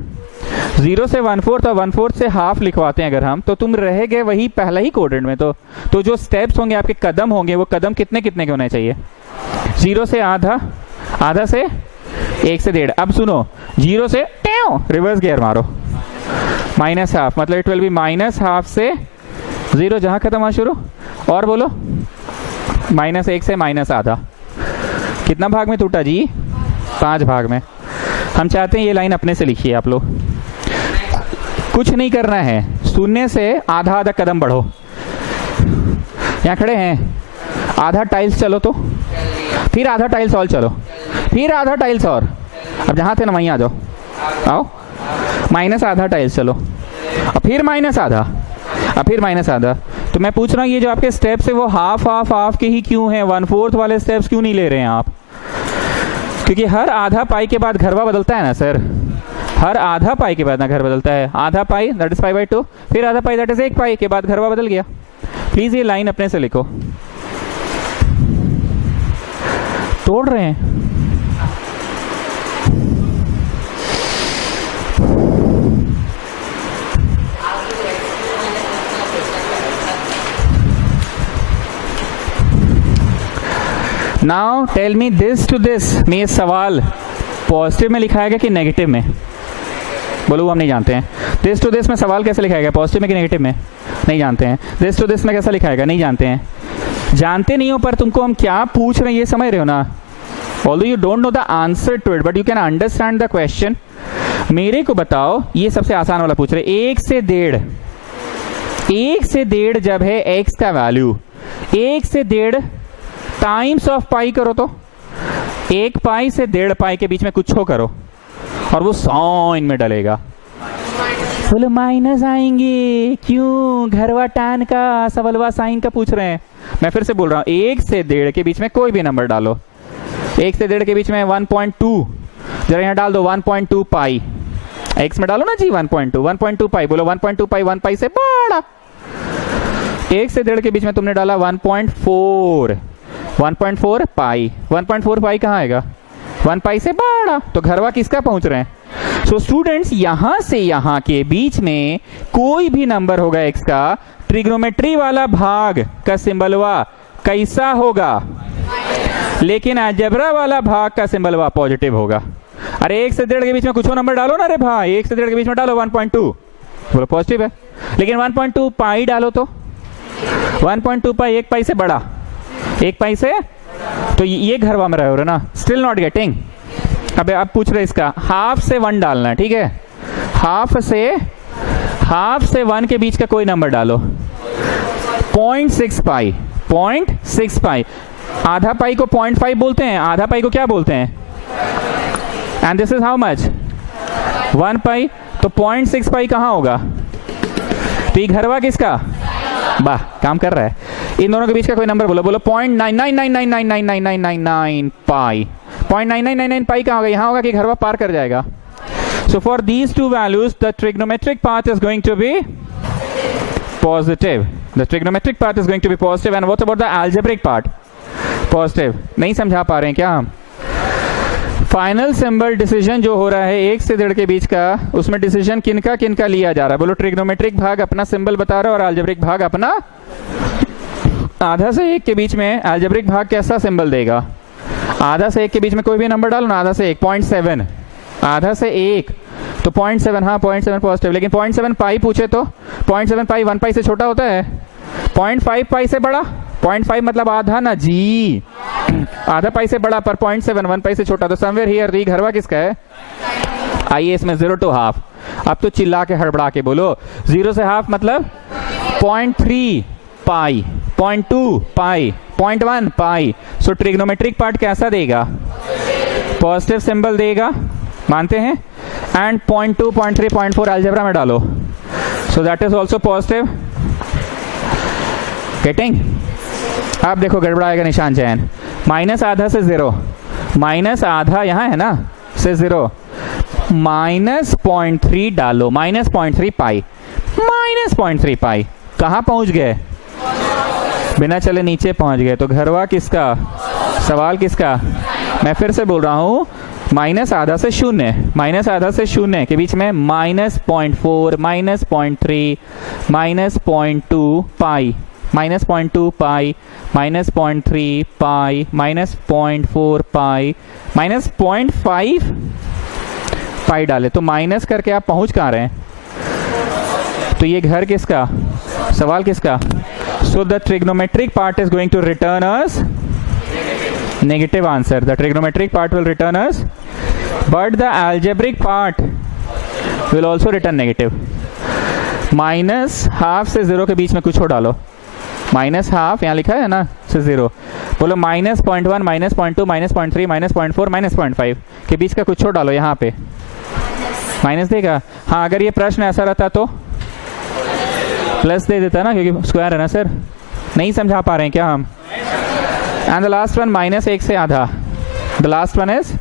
0 से 1/4 और 1/4 से हाफ लिखवाते हैं अगर हम, तो तुम रह गए वही पहला ही क्वाड्रेंट में। तो जो स्टेप्स होंगे, आपके कदम होंगे, वो कदम कितने कितने के होने चाहिए? 0 से आधा, आधा से 1 से 1.5। अब सुनो, 0 से रिवर्स गियर मारो, -हाफ, मतलब इट विल बी -हाफ से 0 जहां खत्म हुआ शुरू। और बोलो -1 से -आधा। कितना भाग में टूटा जी? 5 भाग में। हम चाहते हैं ये लाइन अपने से लिखिए आप लोग। कुछ नहीं करना है, 0 से आधा आधा कदम बढ़ो। यहाँ खड़े हैं, आधा टाइल्स चलो तो फिर आधा टाइल्स और चलो, फिर आधा टाइल्स और। अब जहां थे ना वहीं आ जाओ, आओ। -आधा टाइल्स चलो और फिर -आधा और फिर -आधा। तो मैं पूछ रहा हूँ ये जो आपके स्टेप्स है वो हाफ हाफ हाफ के ही क्यों हैं? 1/4 वाले स्टेप्स क्यों नहीं ले रहे हैं आप? क्योंकि हर आधा पाई के बाद घरवा बदलता है ना सर। हर आधा पाई के बाद ना घर बदलता है। आधा pi that is pi by 2, फिर आधा पाई दैट इज 1 पाई के बाद घरवा बदल गया। प्लीज ये लाइन अपने से लिखो। तोड़ रहे हैं। Now tell me this to this में ये सवाल पॉजिटिव में लिखा है कि नेगेटिव में? बोलो, वो हम नहीं जानते हैं। दिस टू दिस में सवाल कैसे लिखा है, पॉजिटिव में कि नेगेटिव में? नहीं जानते हैं। दिस टू दिस में कैसा लिखा है, नहीं जानते हैं। जानते नहीं हो पर तुमको हम क्या पूछ रहे हैं ये समझ रहे हो ना। Although you don't know the answer to it but you can understand the question. मेरे को बताओ, ये सबसे आसान वाला पूछ रहे, 1 से 1.5, 1 से 1.5 जब है x का वैल्यू, 1 से 1.5 टाइम्स ऑफ पाई करो तो 1 पाई से 1.5 पाई के बीच में कुछ हो करो और वो साइन में डलेगा। बोलो माइनस आएंगे क्यों? घरवा टान का सवलवा साइन का पूछ रहे हैं। मैं फिर से बोल रहा हूँ, 1 से 1.5 के बीच में कोई भी नंबर डालो। 1 से 1.5 के बीच में 1.2, जरा यहाँ डाल दो 1.2 पाई। x में डालो ना जी 1.2 पाई। बोलो 1.2 पाई 1 पाई से बड़ा। 1 से 1.5 के बीच में तुमने डाला 1.4 पाई। 1.4 पाई कहाँ आएगा? 1 पाई से बड़ा। तो घरवा किसका पहुंच रहे हैं? सो स्टूडेंट्स, यहां से यहां के बीच में कोई भी नंबर होगा x का, ट्रिग्नोमेट्री वाला भाग का सिंबलवा कैसा होगा? लेकिन अलजेब्रा वाला भाग का सिंबलवा पॉजिटिव होगा। अरे 1 से 1.5 के बीच में कुछ और नंबर डालो ना रे भाई। 1 से 1.5 के बीच में डालो 1.2, बोलो पॉजिटिव है। लेकिन 1.2 पाई डालो तो 1.2 पाई 1 पाई से बड़ा, 1 पाई से, तो ये घरवा में रहे हो ना। Still not getting. अबे आप पूछ रहे इसका हाफ से 1 डालना है, ठीक है? हाफ से 1 के बीच का कोई नंबर डालो। 0.6 पाई, 0.6 पाई। आधा पाई को 0.5 बोलते हैं, आधा पाई को क्या बोलते हैं? And this is how much? 1 पाई। तो 0.6 पाई कहाँ होगा? तो ये घरवा किसका? वाह, काम कर रहा है। इन दोनों के बीच का कोई नंबर बोलो। बोलो 0.9999999999 पाई। 0.9999 पाई कहाँ होगा? यहाँ होगा कि घरवा पार कर जाएगा। So for these two values the trigonometric part is going to be positive. The trigonometric part is going to be positive. And what about the algebraic part? Positive. नहीं समझा पा रहे हैं क्या हम? फाइनल सिंबल डिसीजन जो हो रहा है 1 से 1.5 के बीच का, उसमें डिसीजन किनका लिया जा रहा है? बोलो ट्रिग्नोमेट्रिक भाग अपना सिंबल बता रहा है और अलजेब्रिक भाग अपना। आधा से 1 के बीच में अलजेब्रिक भाग कैसा सिंबल देगा? आधा से 1 के बीच में कोई भी नंबर डालो ना। आधा से 1 0.7, आधा से 1 तो 0.7, हाँ 0.7 पॉजिटिव। लेकिन 0.7 पाई पूछे तो 0.7 पाई 1 पाई से छोटा होता है, 0.5 पाई से बड़ा। 0.5 मतलब आधा ना जी, आधा पाई से बड़ा, पर 0.7 1 पाई से छोटा। तो समवेयर हियर दी घरवा किसका है? आइए इसमें 0 to हाफ। अब तो चिल्ला के हड़बड़ा के बोलो। 0 से हाफ मतलब 0.3 पाई, 0.2 पाई, 0.1 पाई। सो ट्रिग्नोमेट्रिक पार्ट कैसा देगा? पॉजिटिव सिंबल देगा, मानते हैं। एंड 0.2 0.3 0.4 अलजेब्रा में डालो, सो that is also positive. Getting? अब देखो गड़बड़ाएगा निशान चयन। माइनस आधा से 0, माइनस आधा यहाँ है ना से 0, माइनस 0.3 डालो, माइनस 0.3 पाई, माइनस 0.3 पाई। कहाँ पहुंच गए? बिना चले नीचे पहुंच गए। तो घरवा किसका? सवाल किसका? मैं फिर से बोल रहा हूं, माइनस आधा से 0, माइनस आधा से 0 के बीच में माइनस 0.4, माइनस 0.3, माइनस 0.2 पाई, माइनस 0.2 पाई, माइनस 0.3 पाई, माइनस 0.4 पाई, माइनस 0.5 पाई डाले। तो माइनस करके आप पहुंच कहाँ रहे हैं? तो ये घर किसका? सवाल किसका? So the trigonometric part is going to return us negative answer. The trigonometric part will return us, but the algebraic part will also return negative. Minus half से 0 के बीच में कुछ हो डालो। माइनस हाफ यहाँ लिखा है ना से 0, बोलो minus 0.1, minus 0.2, minus 0.3, minus 0.4, minus 0.5 के बीच का कुछ हो डालो। यहाँ पे माइनस देगा। हाँ, अगर ये प्रश्न ऐसा रहता तो प्लस दे देता ना, क्योंकि स्क्वायर है ना सर। नहीं समझा पा रहे हैं क्या हम? And the last one minus 1 से आधा। The last one is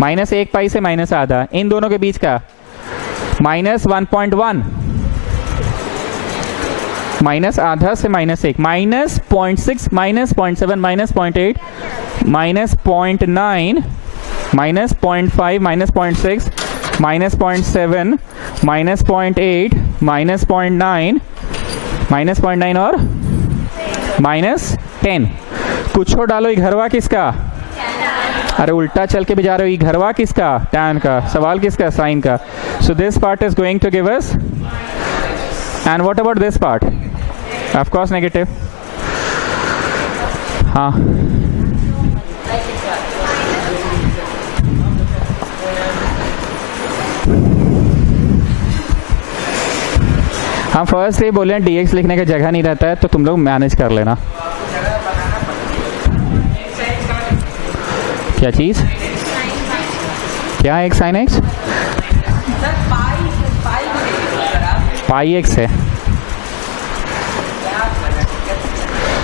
minus 1 pi से माइनस आधा। इन दोनों के बीच का माइनस 1.1, माइनस आधा से minus 1, minus 0.6, minus 0.7, minus 0.8, minus 0.9, minus 0.5, minus 0.6, minus 0.7, minus 0.8, minus 0.9, minus 0.9 और माइनस 10। कुछ और डालो, ये घरवा किसका? अरे उल्टा चल के भी जा रहे हो, ये घरवा किसका? tan का। सवाल किसका? साइन का। So this part is going to give us, and what about this part? Of course negative. हाँ, हम फर्स्ट ये बोले dx लिखने का जगह नहीं रहता है, तो तुम लोग मैनेज कर लेना। क्या चीज? क्या एक साइन एक्स? पाई एक्स है।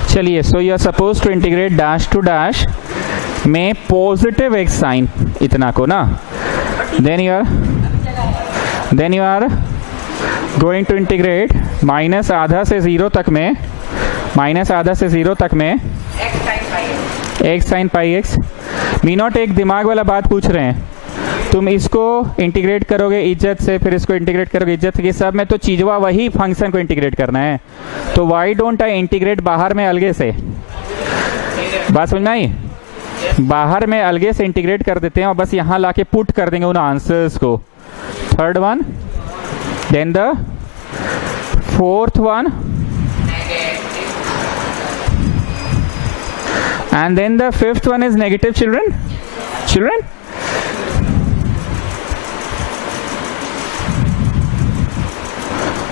चलिए, so you are suppose to integrate dash to dash में पॉजिटिव एक्स साइन, इतना को ना, then you are going to integrate minus आधा से जीरो तक में, माइनस आधा से जीरो तक में एक्स साइन पाई एक्स। मीनोट एक दिमाग वाला बात पूछ रहे हैं, तुम इसको इंटीग्रेट करोगे इज्जत से, फिर इसको इंटीग्रेट करोगे इज्जत के, सब में तो चीजवा वही फंक्शन को इंटीग्रेट करना है, तो वाई डोंट आई इंटीग्रेट बाहर में अलगे से? बात समझ में आई? बाहर में अलगे से इंटीग्रेट कर देते हैं और बस यहाँ लाके पुट कर देंगे उन आंसर्स को। Third one, then the fourth one, and then the fifth one is negative, children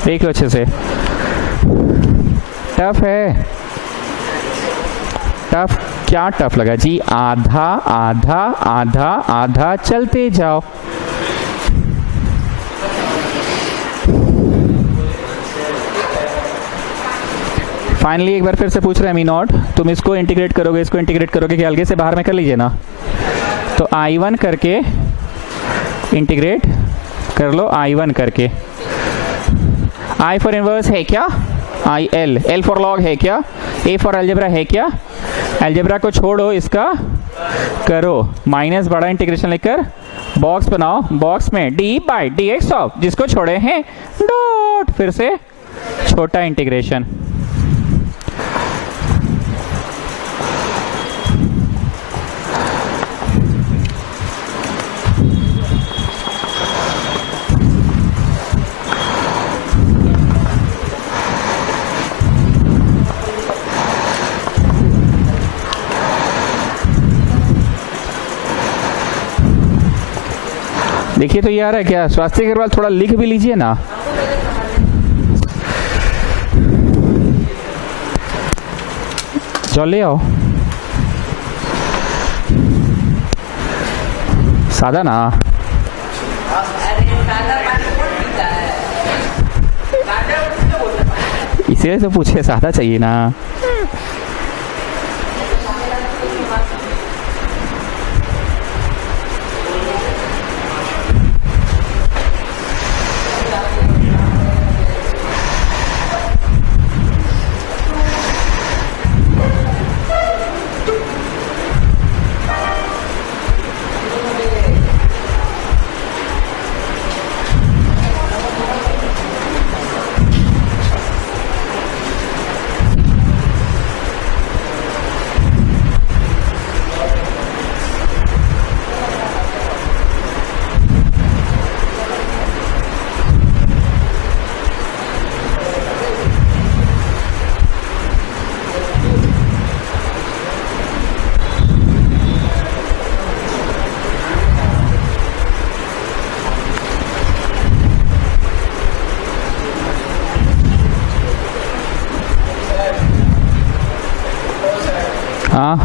देख लो अच्छे से। टफ है, टफ क्या टफ लगा जी? आधा आधा आधा आधा चलते जाओ। फाइनली एक बार फिर से पूछ रहे हैं मी नॉट, तुम इसको इंटीग्रेट करोगे, इसको इंटीग्रेट करोगे कि अलगे से बाहर में कर लीजिए ना, तो I1 करके इंटीग्रेट कर लो, I1 करके। I फॉर इनवर्स है क्या? IL, L फॉर लॉग है क्या? A फॉर अलजेब्रा है क्या? अलजेब्रा को छोड़ो, इसका करो, माइनस बड़ा इंटीग्रेशन लेकर बॉक्स बनाओ, बॉक्स में d by D x of, जिसको छोड़े हैं डॉट, फिर से छोटा इंटीग्रेशन। देखिए तो ये आ रहा है क्या? स्वास्थ्य अग्रवाल थोड़ा लिख भी लीजिए ना। चल ले आओ, सादा ना, इसीलिए तो पूछे, सादा चाहिए ना। हाँ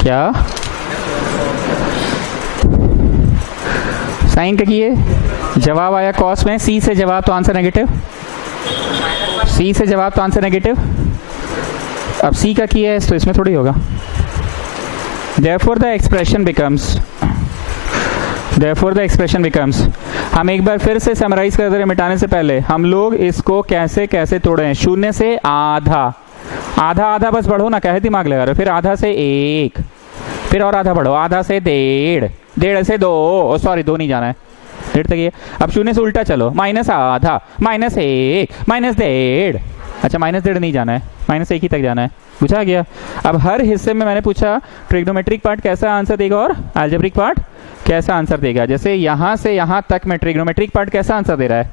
क्या साइन का किए, जवाब आया कॉस में, सी से जवाब तो आंसर नेगेटिव, सी से जवाब तो आंसर नेगेटिव। अब सी का किया है तो इसमें थोड़ी होगा। Therefore the expression becomes Therefore the expression becomes, हम एक बार फिर से समराइज कर दे रहे मिटाने से पहले, हम लोग इसको कैसे कैसे तोड़े हैं। शून्य से आधा, आधा आधा बस बढ़ो ना, कहे दिमाग लगा रहे हो। फिर आधा से एक, फिर और आधा बढ़ो, आधा से डेढ़, डेढ़ से दो, सॉरी दो नहीं जाना है, डेढ़ तक ये। अब शून्य से उल्टा चलो, माइनस आधा, माइनस एक, माइनस डेढ़, अच्छा माइनस डेढ़ नहीं जाना है, माइनस एक ही तक जाना है। पूछा गया। अब हर हिस्से में मैंने पूछा ट्रिग्नोमेट्रिक पार्ट कैसा आंसर देगा और अलजेब्रिक पार्ट कैसा आंसर देगा। जैसे यहाँ से यहाँ तक में ट्रिग्नोमेट्रिक पार्ट कैसा आंसर दे रहा है,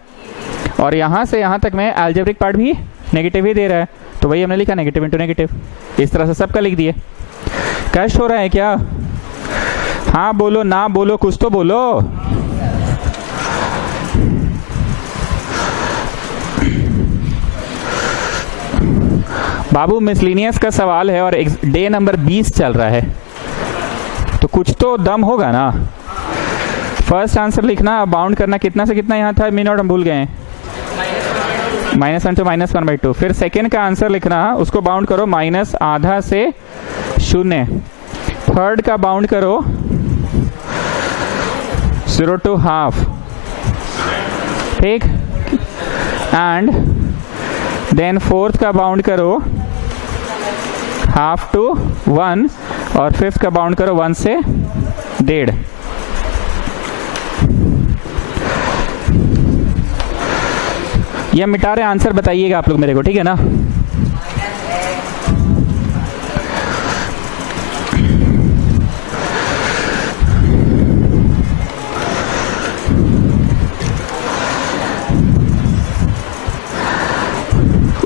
और यहाँ से यहाँ तक में अलजेब्रिक पार्ट भी नेगेटिव ही दे रहा है, तो वही हमने लिखा नेगेटिव इंटू नेगेटिव। इस तरह से सबका लिख दिए। कष्ट हो रहा है क्या? हाँ बोलो, ना बोलो, कुछ तो बोलो। बाबू मिसलिनियस का सवाल है और डे नंबर 20 चल रहा है, तो कुछ तो दम होगा ना। फर्स्ट आंसर लिखना, बाउंड करना कितना से कितना यहाँ था, मिनट हम भूल गए, -1 to -1/2। फिर सेकेंड का आंसर लिखना, उसको बाउंड करो माइनस आधा से शून्य। थर्ड का बाउंड करो 0 to ½ ठीक, एंड देन फोर्थ का बाउंड करो ½ to 1, और फिफ्थ का बाउंड करो 1 से डेढ़। ये मिटा रहे, आंसर बताइएगा आप लोग मेरे को, ठीक है ना।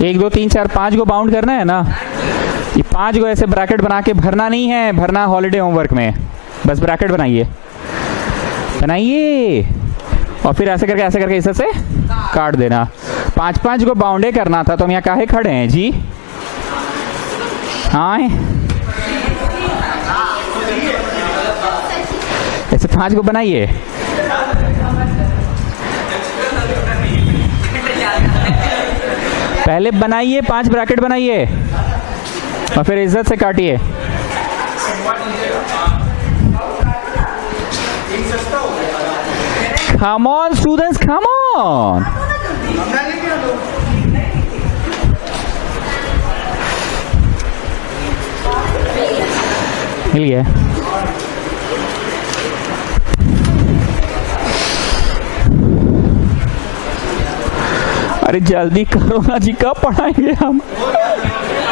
एक दो तीन चार पांच को बाउंड करना है ना। ये पांच को ऐसे ब्रैकेट बना के भरना नहीं है, भरना हॉलीडे होमवर्क में, बस ब्रैकेट बनाइए बनाइए, और फिर ऐसे करके इसे से काट देना। पांच पांच को बाउंडे करना था, तो हम यहाँ काहे खड़े हैं जी? हाँ ऐसे पांच को बनाइए। पहले बनाइए, 5 ब्रैकेट बनाइए और फिर इज्जत से काटिए। Come on students, come on। मिल गया। अरे जल्दी करो ना जी, कब पढ़ाएंगे हम?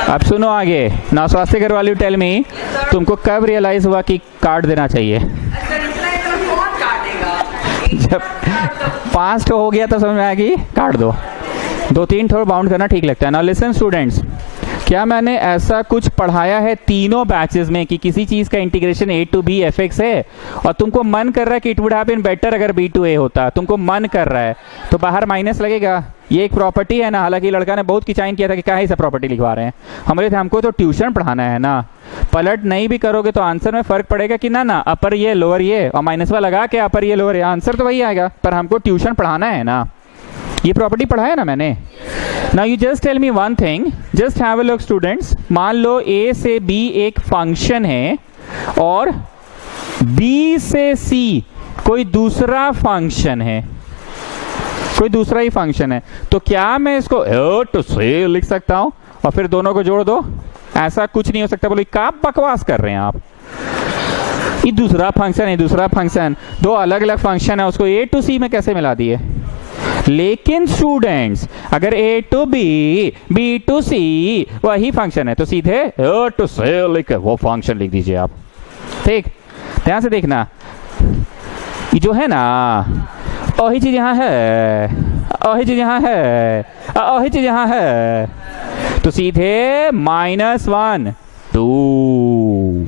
अब सुनो आगे। ना स्वास्थ्य घर वाली टेल मी, तुमको कब रियलाइज हुआ कि काट देना चाहिए? जब 5 हो गया तो समझ में आया कि काट दो। 2-3 ठोर बाउंड करना ठीक लगता है ना। लिसन स्टूडेंट्स, क्या मैंने ऐसा कुछ पढ़ाया है तीनों बैचेस में कि किसी चीज का integration a to b fx है और तुमको मन कर रहा है कि it would have been better अगर b to a होता, तुमको मन कर रहा है, तो बाहर माइनस लगेगा। ये एक प्रॉपर्टी है ना। हालांकि लड़का ने बहुत किचाइन किया था कि क्या है, प्रॉपर्टी लिखवा रहे हैं। हमारे थे हमको तो ट्यूशन पढ़ाना है ना। पलट नहीं भी करोगे तो आंसर में फर्क पड़ेगा कि ना, अपर ये लोअर ये, और माइनस वाला लगा के अपर ये लोअर ये, आंसर तो वही आएगा, पर हमको ट्यूशन पढ़ाना है ना। ये प्रॉपर्टी पढ़ाया ना मैंने। Now you just tell me one thing, just have a look students. मान लो a से b एक फंक्शन है और b से c कोई दूसरा फंक्शन है, कोई दूसरा ही फंक्शन है, तो क्या मैं इसको a to c लिख सकता हूं और फिर दोनों को जोड़ दो? ऐसा कुछ नहीं हो सकता। बोले क्या बकवास कर रहे हैं आप? ये दूसरा फंक्शन है, दूसरा फंक्शन, दो अलग अलग फंक्शन है, उसको a to c में कैसे मिला दिए? लेकिन स्टूडेंट्स अगर a to b, b to c वही फंक्शन है, तो सीधे a to c लिख वो फंक्शन लिख दीजिए आप। ठीक, ध्यान से देखना, ये जो है ना, वही चीज यहाँ है, वही चीज यहाँ है, वही चीज यहाँ है, तो सीधे -1 2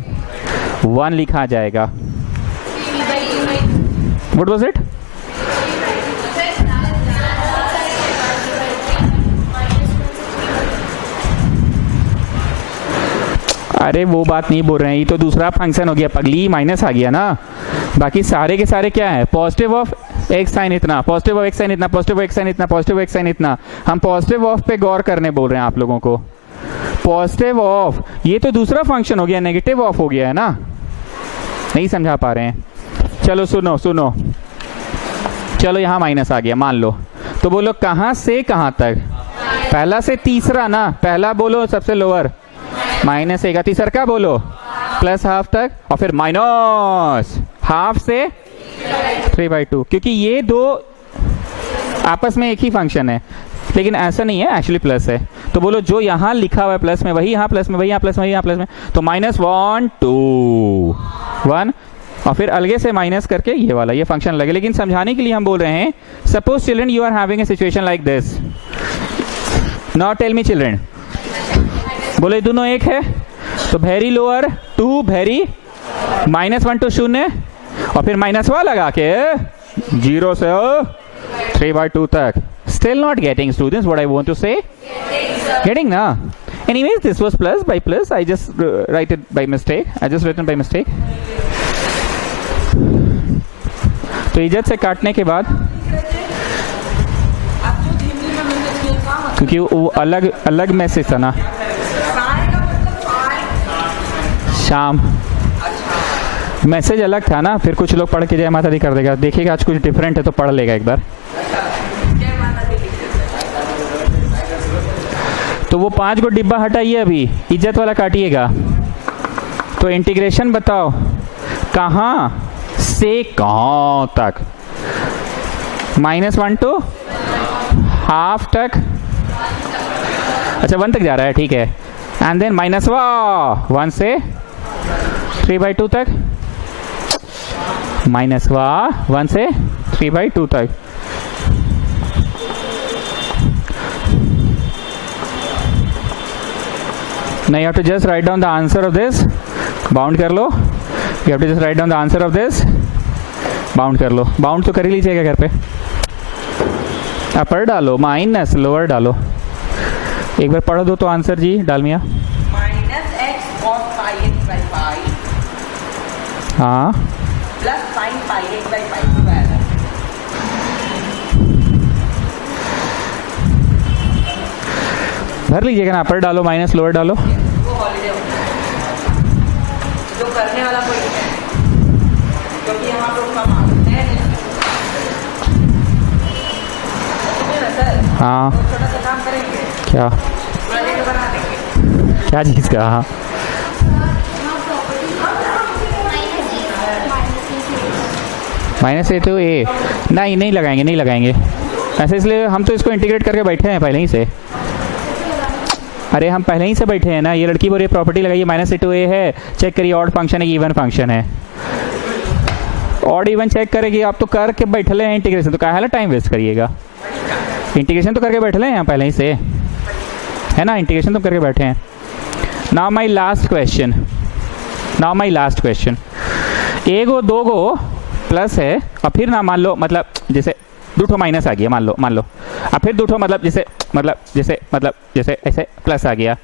1 लिखा जाएगा। What was it? अरे वो बात नहीं बोल रहे हैं, ये तो दूसरा फंक्शन हो गया पगली, माइनस आ गया ना। बाकी सारे के सारे क्या है? पॉजिटिव ऑफ एक्स साइन इतना, पॉजिटिव ऑफ एक्स साइन इतना, पॉजिटिव ऑफ एक्स साइन इतना, पॉजिटिव ऑफ एक्स साइन इतना। हम पॉजिटिव ऑफ पे गौर करने बोल रहे हैं आप लोगों को। पॉजिटिव ऑफ, ये तो दूसरा फंक्शन हो गया, नेगेटिव ऑफ हो गया है ना। नहीं समझा पा रहे हैं? चलो सुनो सुनो, चलो यहाँ माइनस आ गया मान लो, तो बोलो कहाँ से कहाँ तक, पहला से तीसरा ना, पहला बोलो सबसे लोअर माइनस एक, तीसरा का बोलो प्लस हाफ तक, और फिर माइनस हाफ से 3/2, क्योंकि ये दो आपस में एक ही फंक्शन है, लेकिन ऐसा नहीं है, एक्चुअली प्लस है। तो बोलो जो यहाँ लिखा हुआ है प्लस में वही यहाँ प्लस में, वही यहाँ प्लस में, वही यहाँ प्लस में, तो -1 2 1, और फिर अलगे से माइनस करके ये वाला, ये फंक्शन लगे। लेकिन समझाने के लिए हम बोल रहे हैं, suppose children you are having a situation like this, now tell me children, बोले दोनों एक है, तो वेरी लोअर 2 वेरी -1 to 0, और फिर -1 लगा के 0 से 3/2 तक। Still not getting, students, what I want to say? Getting na? Anyways, this was plus by plus. I just write it by mistake. I just written by mistake. तो इज्जत से काटने के बाद, क्योंकि वो अलग अलग मैसेज था ना, शाम मैसेज अलग था ना, फिर कुछ लोग पढ़ के जय माता दी कर देगा, देखिएगा आज कुछ डिफरेंट है तो पढ़ लेगा एक बार। तो वो 5 को डिब्बा हटाइए, अभी इज्जत वाला काटिएगा। तो इंटीग्रेशन बताओ कहाँ से कहाँ तक, -1 to हाफ तक, अच्छा 1 तक जा रहा है, ठीक है, एंड देन -1 से 3/2 तक, -1 से 3/2 तक। Now you have to just write down the answer of this, bound कर लो, you have to just write down the answer of this, bound कर लो, बाउंड तो कर ही लीजिएगा घर पे, अपर डालो माइनस लोअर डालो, एक बार पढ़ दो तो आंसर जी डालमिया। -x cos πx/π, हाँ प्लस sin πx/π²। भर लीजिएगा ना, अपर डालो माइनस लोअर डालो। वो हॉलीडे जो करने वाला कोई है, क्योंकि यहाँ पे उसका मार्क्स है नहीं ना सर। हाँ तो छोटा सा काम करेंगे, क्या प्रोजेक्ट बना देंगे। क्या चीज़ का? हाँ -a to a, नहीं लगाएंगे, नहीं लगाएंगे ऐसे, इसलिए हम तो इसको इंटीग्रेट करके बैठे हैं पहले ही से। अरे हम पहले ही से बैठे हैं ना, ये लड़की बोल रही है प्रॉपर्टी लगाइए, -a to a है, चेक करिए ऑड फंक्शन है कि इवन फंक्शन है, ऑड इवन चेक करेगी, आप तो करके बैठले हैं इंटीग्रेशन, तो काहे टाइम वेस्ट करिएगा, इंटीग्रेशन तो करके बैठले हैं यहाँ पहले ही से, है ना, इंटीग्रेशन तो करके बैठे हैं। नाउ माई लास्ट क्वेश्चन, एक गो दो गो प्लस है, और फिर ना मान लो, मतलब जैसे दूठो माइनस आ गया, मान लो, अब फिर दूठो मतलब जैसे ऐसे प्लस आ गया।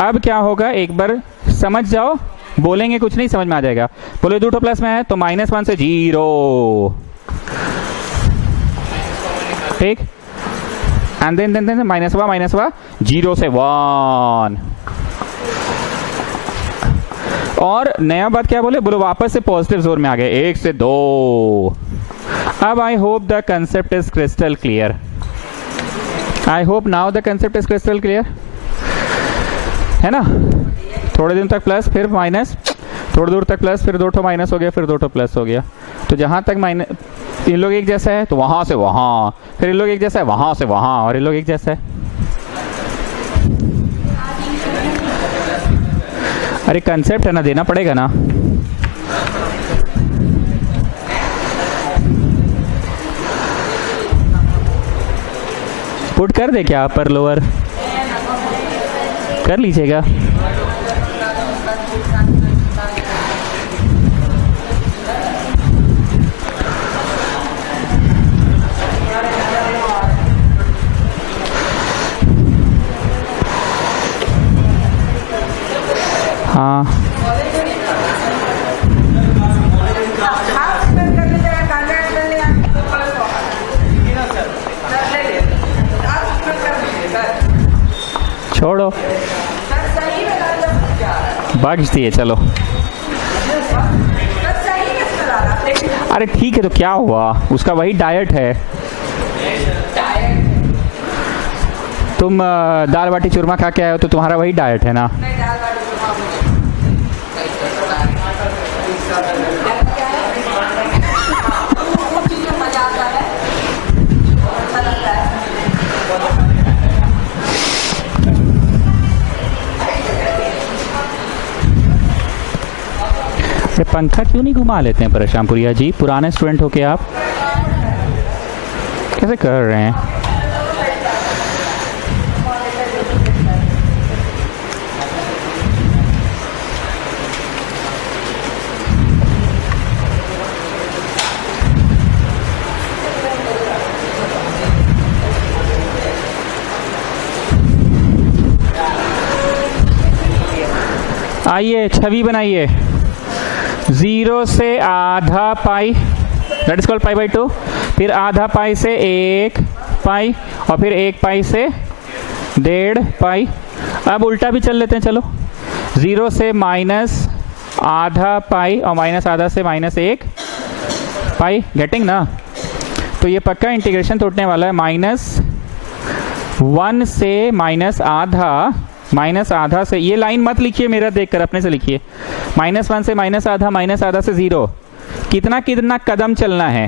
अब क्या होगा, एक बार समझ जाओ, बोलेंगे कुछ नहीं, समझ में आ जाएगा। बोले दूठो प्लस में है तो -1 से 0, ठीक, एंड देन -1 0 से 1, और नया बात क्या बोले, बोलो वापस से पॉजिटिव जोन में आ गए, 1 से 2। अब I hope the concept is crystal clear, I hope now the concept is crystal clear, है ना। थोड़े दिन तक प्लस फिर माइनस, थोड़ी दूर तक प्लस, फिर 2 माइनस हो गया, फिर 2 प्लस हो गया, तो जहां तक माइनस इन लोग एक जैसा है तो वहां से वहां, फिर इन लोग एक जैसा है वहां से वहां, और इन लोग एक जैसा है। अरे कंसेप्ट है ना, देना पड़ेगा ना। पुट कर दे क्या, अपर लोअर कर लीजिएगा। हाँ छोड़ो, भाग दिए, चलो अरे ठीक है, तो क्या हुआ, उसका वही डाइट है। तुम दाल बाटी चूरमा खा के आए हो तो तुम्हारा वही डाइट है ना। नहीं, दाल बाटी चूरमा मजा आता है, अच्छा लगता है। ये पंखा क्यों नहीं घुमा लेते हैं परशामपुरिया जी, पुराने स्टूडेंट होके आप कैसे कर रहे हैं। आइए छवि बनाइए। 0 से आधा pi, that is called pi by 2, फिर आधा पाई से 1 पाई, और फिर 1 पाई से 1.5 पाई। अब उल्टा भी चल लेते हैं, चलो। 0 से माइनस आधा पाई और माइनस आधा से माइनस 1 पाई, गेटिंग ना। तो ये पक्का इंटीग्रेशन तोड़ने वाला है। -1 से माइनस आधा से, ये लाइन मत लिखिए मेरा देखकर, अपने से लिखिए। -1 से माइनस आधा से 0। कितना कितना कदम चलना है,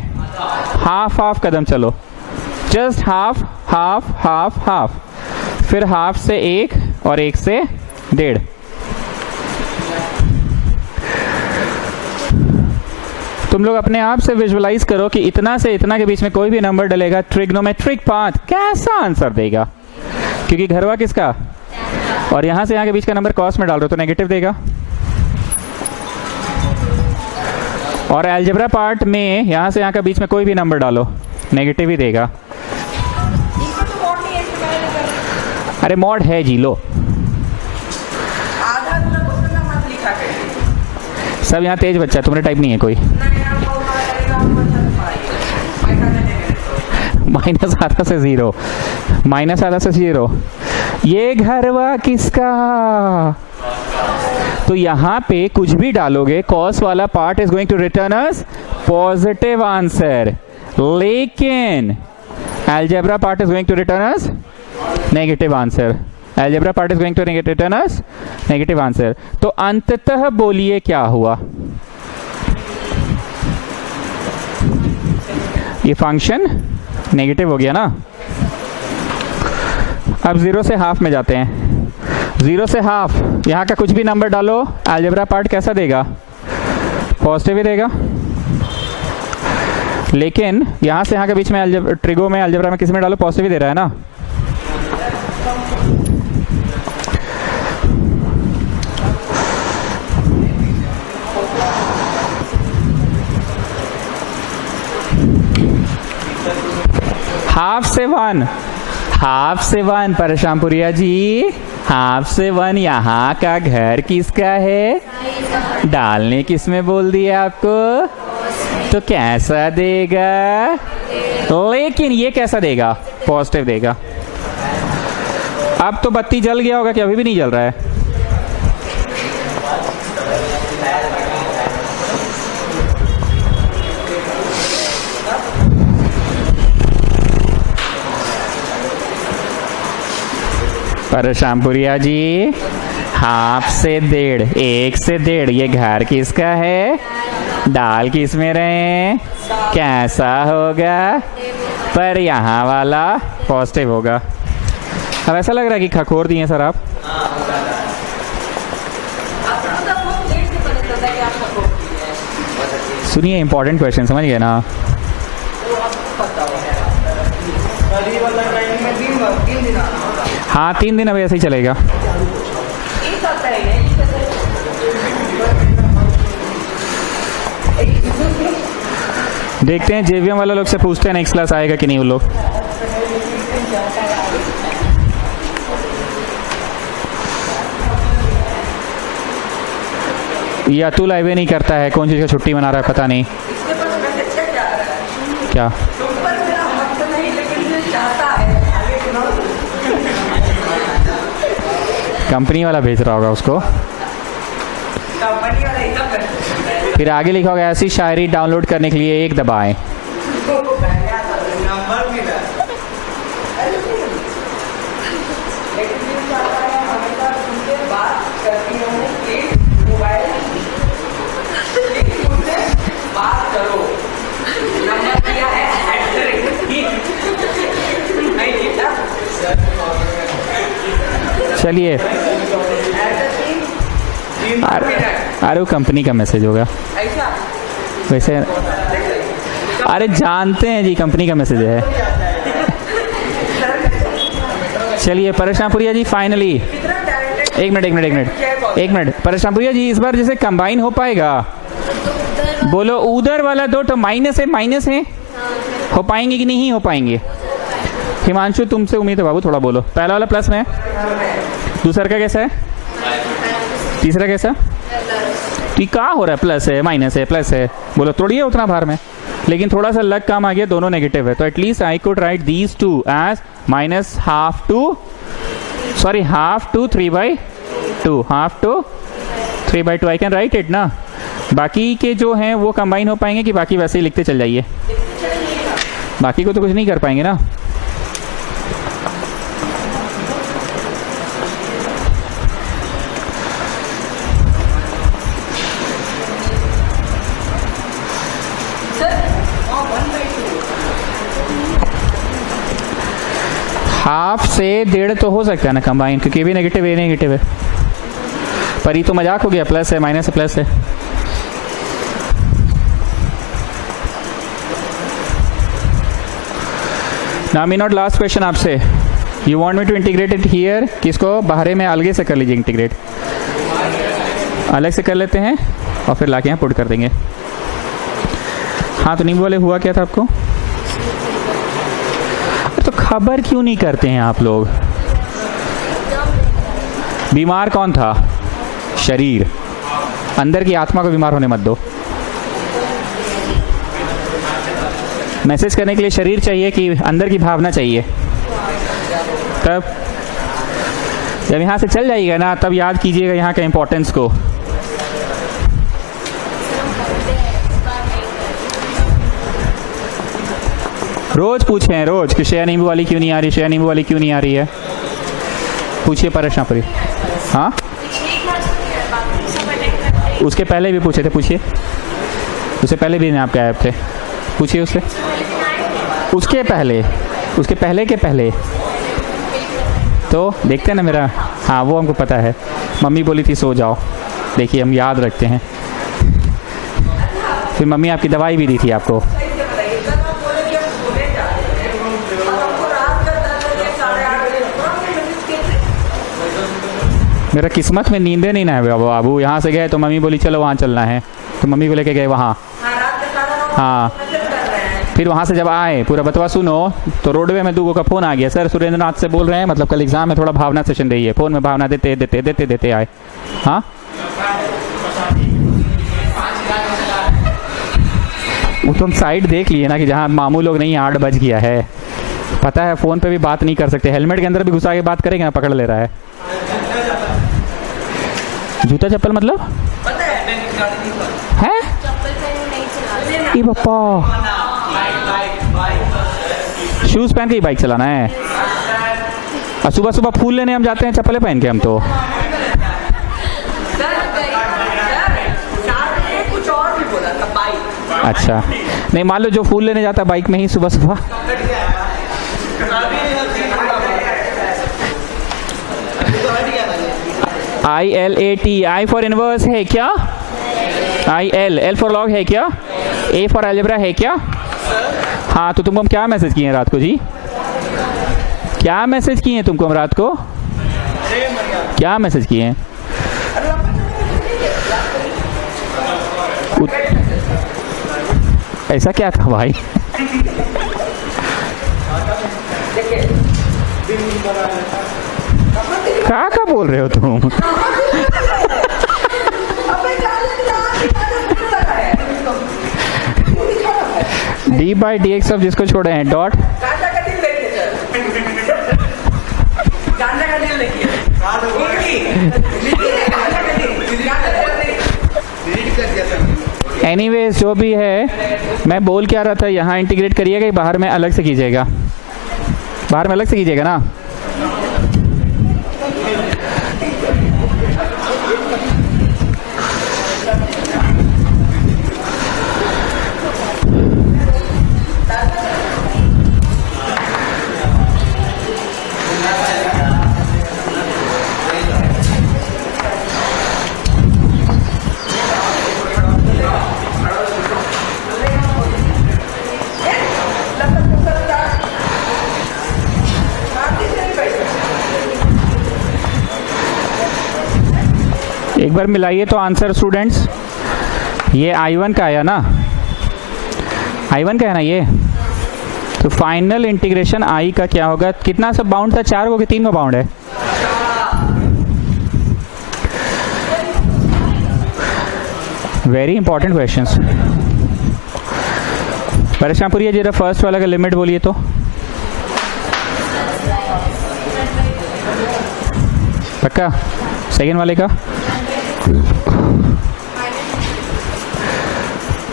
हाफ कदम चलो, जस्ट हाफ। फिर हाफ से 1 और 1 से 1.5। तुम लोग अपने आप से विजुअलाइज करो कि इतना से इतना के बीच में कोई भी नंबर डलेगा, ट्रिग्नोमेट्रिक पाथ कैसा आंसर देगा, क्योंकि घरवा किसका, और यहां से यहां के बीच का नंबर कॉस में डाल दो तो नेगेटिव देगा। और अलजेब्रा पार्ट में यहां से यहां का बीच में कोई भी नंबर डालो, नेगेटिव ही देगा। अरे मॉड है जी, लो सब यहाँ तेज बच्चा, तुम्हारे टाइप नहीं है कोई। माइनस आधा से 0, ये घरवा किसका, तो यहां पे कुछ भी डालोगे, कॉस वाला part is going to return us positive answer, लेकिन algebra part is going to return us negative answer. Algebra part is going to return us negative answer. तो अंततः बोलिए क्या हुआ, ये फंक्शन नेगेटिव हो गया ना। अब 0 से हाफ में जाते हैं। 0 से हाफ, यहाँ का कुछ भी नंबर डालो, अलजेब्रा पार्ट कैसा देगा, पॉजिटिव ही देगा। लेकिन यहाँ से यहाँ के बीच में ट्रिगो में अलजेब्रा में किस में डालो, पॉजिटिव ही दे रहा है ना। हाफ से 1 परशामपुरिया जी, हाफ से 1। यहाँ का घर किसका है, डालने किस में बोल दिया आपको, तो कैसा देगा, लेकिन ये कैसा देगा, पॉजिटिव देगा। अब तो बत्ती जल गया होगा कि अभी भी नहीं जल रहा है, परशामपुरिया जी। हाफ से 1.5, 1 से 1.5, ये घर किसका है, डाल किस में रहे, कैसा होगा, पर यहाँ वाला पॉजिटिव होगा। अब ऐसा लग रहा है कि खखोर दिए सर आप। सुनिए इंपॉर्टेंट क्वेश्चन, समझ गए ना। हाँ 3 दिन अब ऐसे ही चलेगा। देखते हैं जेवीएम वाला लोग से पूछते हैं नेक्स्ट क्लास आएगा कि नहीं वो लोग। ये अतुल आईवे नहीं करता है, कौन चीज का छुट्टी मना रहा है पता नहीं क्या। कंपनी वाला भेज रहा होगा उसको। कंपनी वाला फिर आगे लिखा होगा ऐसी शायरी डाउनलोड करने के लिए 1 दबाएं। नंबर भी ना हमेशा उनसे बात करती हूँ कि मोबाइल उनसे बात करो। नंबर दिया है नहीं बेटा। चलिए, अरे वो कंपनी का मैसेज होगा ऐसा वैसे। अरे जानते हैं जी, कंपनी का मैसेज है। चलिए परेशानपुरिया जी, फाइनली एक मिनट परेशानपुरिया जी, इस बार जैसे कंबाइन हो पाएगा? बोलो उधर वाला दो तो माइनस है, हो पाएंगे कि नहीं हो पाएंगे? हिमांशु तुमसे उम्मीद है बाबू, थोड़ा बोलो। पहला वाला प्लस में, दूसरा का कैसा है, तीसरा कैसा? तो क्या हो रहा है? प्लस है, माइनस है, प्लस है, बोलो तोड़िए उतना भार में। लेकिन थोड़ा सा लग काम आ गया, दोनों नेगेटिव है, तो at least I could write these two as minus half to 3/2, half to 3/2 I can write it ना। बाकी के जो हैं वो कंबाइन हो पाएंगे कि बाकी वैसे ही लिखते चल जाइए? बाकी को तो कुछ नहीं कर पाएंगे ना। हाफ से 1.5 तो हो सकता है ना कंबाइन, क्योंकि ये भी नेगेटिव है, नेगेटिव है। पर ये तो मजाक हो गया, प्लस है माइनस है प्लस है। Now me not last question आपसे, you want me to integrate it here, किसको बाहर में अलग से कर लीजिए, इंटीग्रेट अलग से कर लेते हैं और फिर लाके यहाँ पुट कर देंगे। हाँ तो नींबू वाले हुआ क्या था आपको? तो खबर क्यों नहीं करते हैं आप लोग? बीमार कौन था? शरीर। अंदर की आत्मा को बीमार होने मत दो। मैसेज करने के लिए शरीर चाहिए कि अंदर की भावना चाहिए? तब जब यहां से चल जाइएगा ना, तब याद कीजिएगा यहाँ का इंपॉर्टेंस को। रोज पूछें, रोज कि श्रेया नींबू वाली क्यों नहीं आ रही, श्रेया नींबू वाली क्यों नहीं आ रही है, पूछिए परेशान। हाँ उसके पहले भी पूछे थे, पूछिए। उससे पहले भी आप गायब थे, पूछिए उससे। उसके पहले के पहले तो देखते हैं ना मेरा। हाँ वो हमको पता है, मम्मी बोली थी सो जाओ। देखिए हम याद रखते हैं। फिर मम्मी आपकी दवाई भी दी थी आपको। मेरा किस्मत में नींदे नहीं ना है बाबू। यहाँ से गए तो मम्मी बोली चलो वहाँ चलना है, तो मम्मी को लेके गए वहाँ। हाँ फिर वहाँ से जब आए, पूरा बतवा सुनो, तो रोडवे में दूगो का फ़ोन आ गया, सर सुरेंद्र नाथ से बोल रहे हैं, मतलब कल एग्जाम है, थोड़ा भावना सेशन रही है। फ़ोन में भावना देते आए। हाँ वो तुम साइड देख लिए ना कि जहाँ मामू लोग नहीं, 8 बज गया है। पता है फ़ोन पे भी बात नहीं कर सकते, हेलमेट के अंदर भी घुसा के बात करेंगे ना, पकड़ ले रहा है। जूता चप्पल मतलब है? ये पापा शूज पहन के ही बाइक चलाना है? और सुबह सुबह फूल लेने हम जाते हैं चप्पलें पहन के हम तो। अच्छा नहीं, मान लो जो फूल लेने जाता है बाइक में ही सुबह सुबह। ILAT, I फॉर इनवर्स है क्या? L फॉर लॉग है क्या? A फॉर अलजेब्रा है क्या? हाँ तो तुमको हम क्या मैसेज किए हैं रात को जी? क्या मैसेज किए हैं तुमको हम रात को? क्या मैसेज किए हैं? ऐसा क्या था भाई? क्या बोल रहे हो तुम? d/dx अब जिसको छोड़े हैं डॉट एनीवेज जो भी है, मैं बोल क्या रहा था, यहाँ इंटीग्रेट करिएगा, बाहर में अलग से कीजिएगा, बाहर में अलग से कीजिएगा ना। एक बार मिलाइए तो आंसर स्टूडेंट्स। ये I1 का आया ना, I1 का है ना ये, तो फाइनल इंटीग्रेशन I का क्या होगा, कितना सब बाउंड था, 4 को कि 3 को बाउंड है? Very important questions. परेशानपुरी जरा फर्स्ट वाला का लिमिट बोलिए तो। पक्का? सेकेंड वाले का?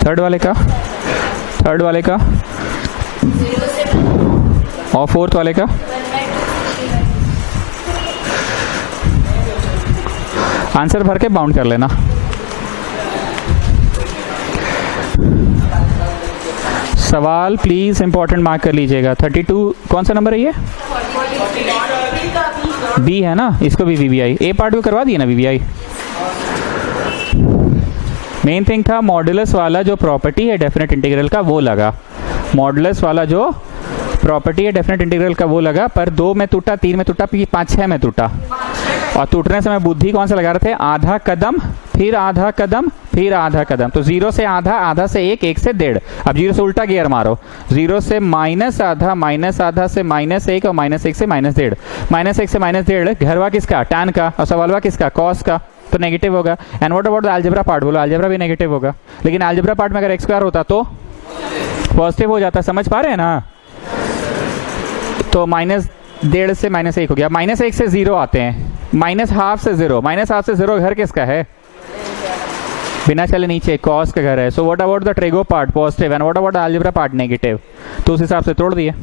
थर्ड वाले का? थर्ड वाले का? और फोर्थ वाले का? आंसर भर के बाउंड कर लेना। सवाल प्लीज इंपॉर्टेंट मार्क कर लीजिएगा। 32 कौन सा नंबर है ये? बी है ना, इसको भी वीवीआई ए पार्ट में करवा दिए ना वीवीआई। मेन थिंग था मॉडुलस वाला जो प्रॉपर्टी है डेफिनेट इंटीग्रल का वो लगा, मॉडुलस वाला जो प्रॉपर्टी है डेफिनेट इंटीग्रल का वो लगा, पर 2 में टूटा, 3 में टूटा, 5, 6 में टूटा। और टूटने से मैं बुद्धि कौन सा लगा रहे थे, आधा कदम फिर आधा कदम फिर आधा कदम। तो 0 से आधा, आधा से 1, 1 से 1.5। अब 0 से उल्टा गियर मारो, 0 से माइनस आधा से -1 और -1 से -1.5। -1 से -1.5 घरवा किसका, टैन का, और सवालवा किसका, कॉस का, तो नेगेटिव होगा। And what about the algebra part, बोलो अलजेब्रा भी नेगेटिव होगा, लेकिन अलजेब्रा पार्ट में अगर x² होता तो पॉजिटिव हो जाता। समझ पा रहे हैं ना? तो -1.5 से -1 हो गया। -1 से 0 आते हैं, -½ से 0, -½ से 0 घर किसका है, बिना चले नीचे कॉस का घर है। So what about the trigo part positive and what about the algebra part negative, तो उस हिसाब से तोड़ दिए।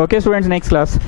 Okay students, next class.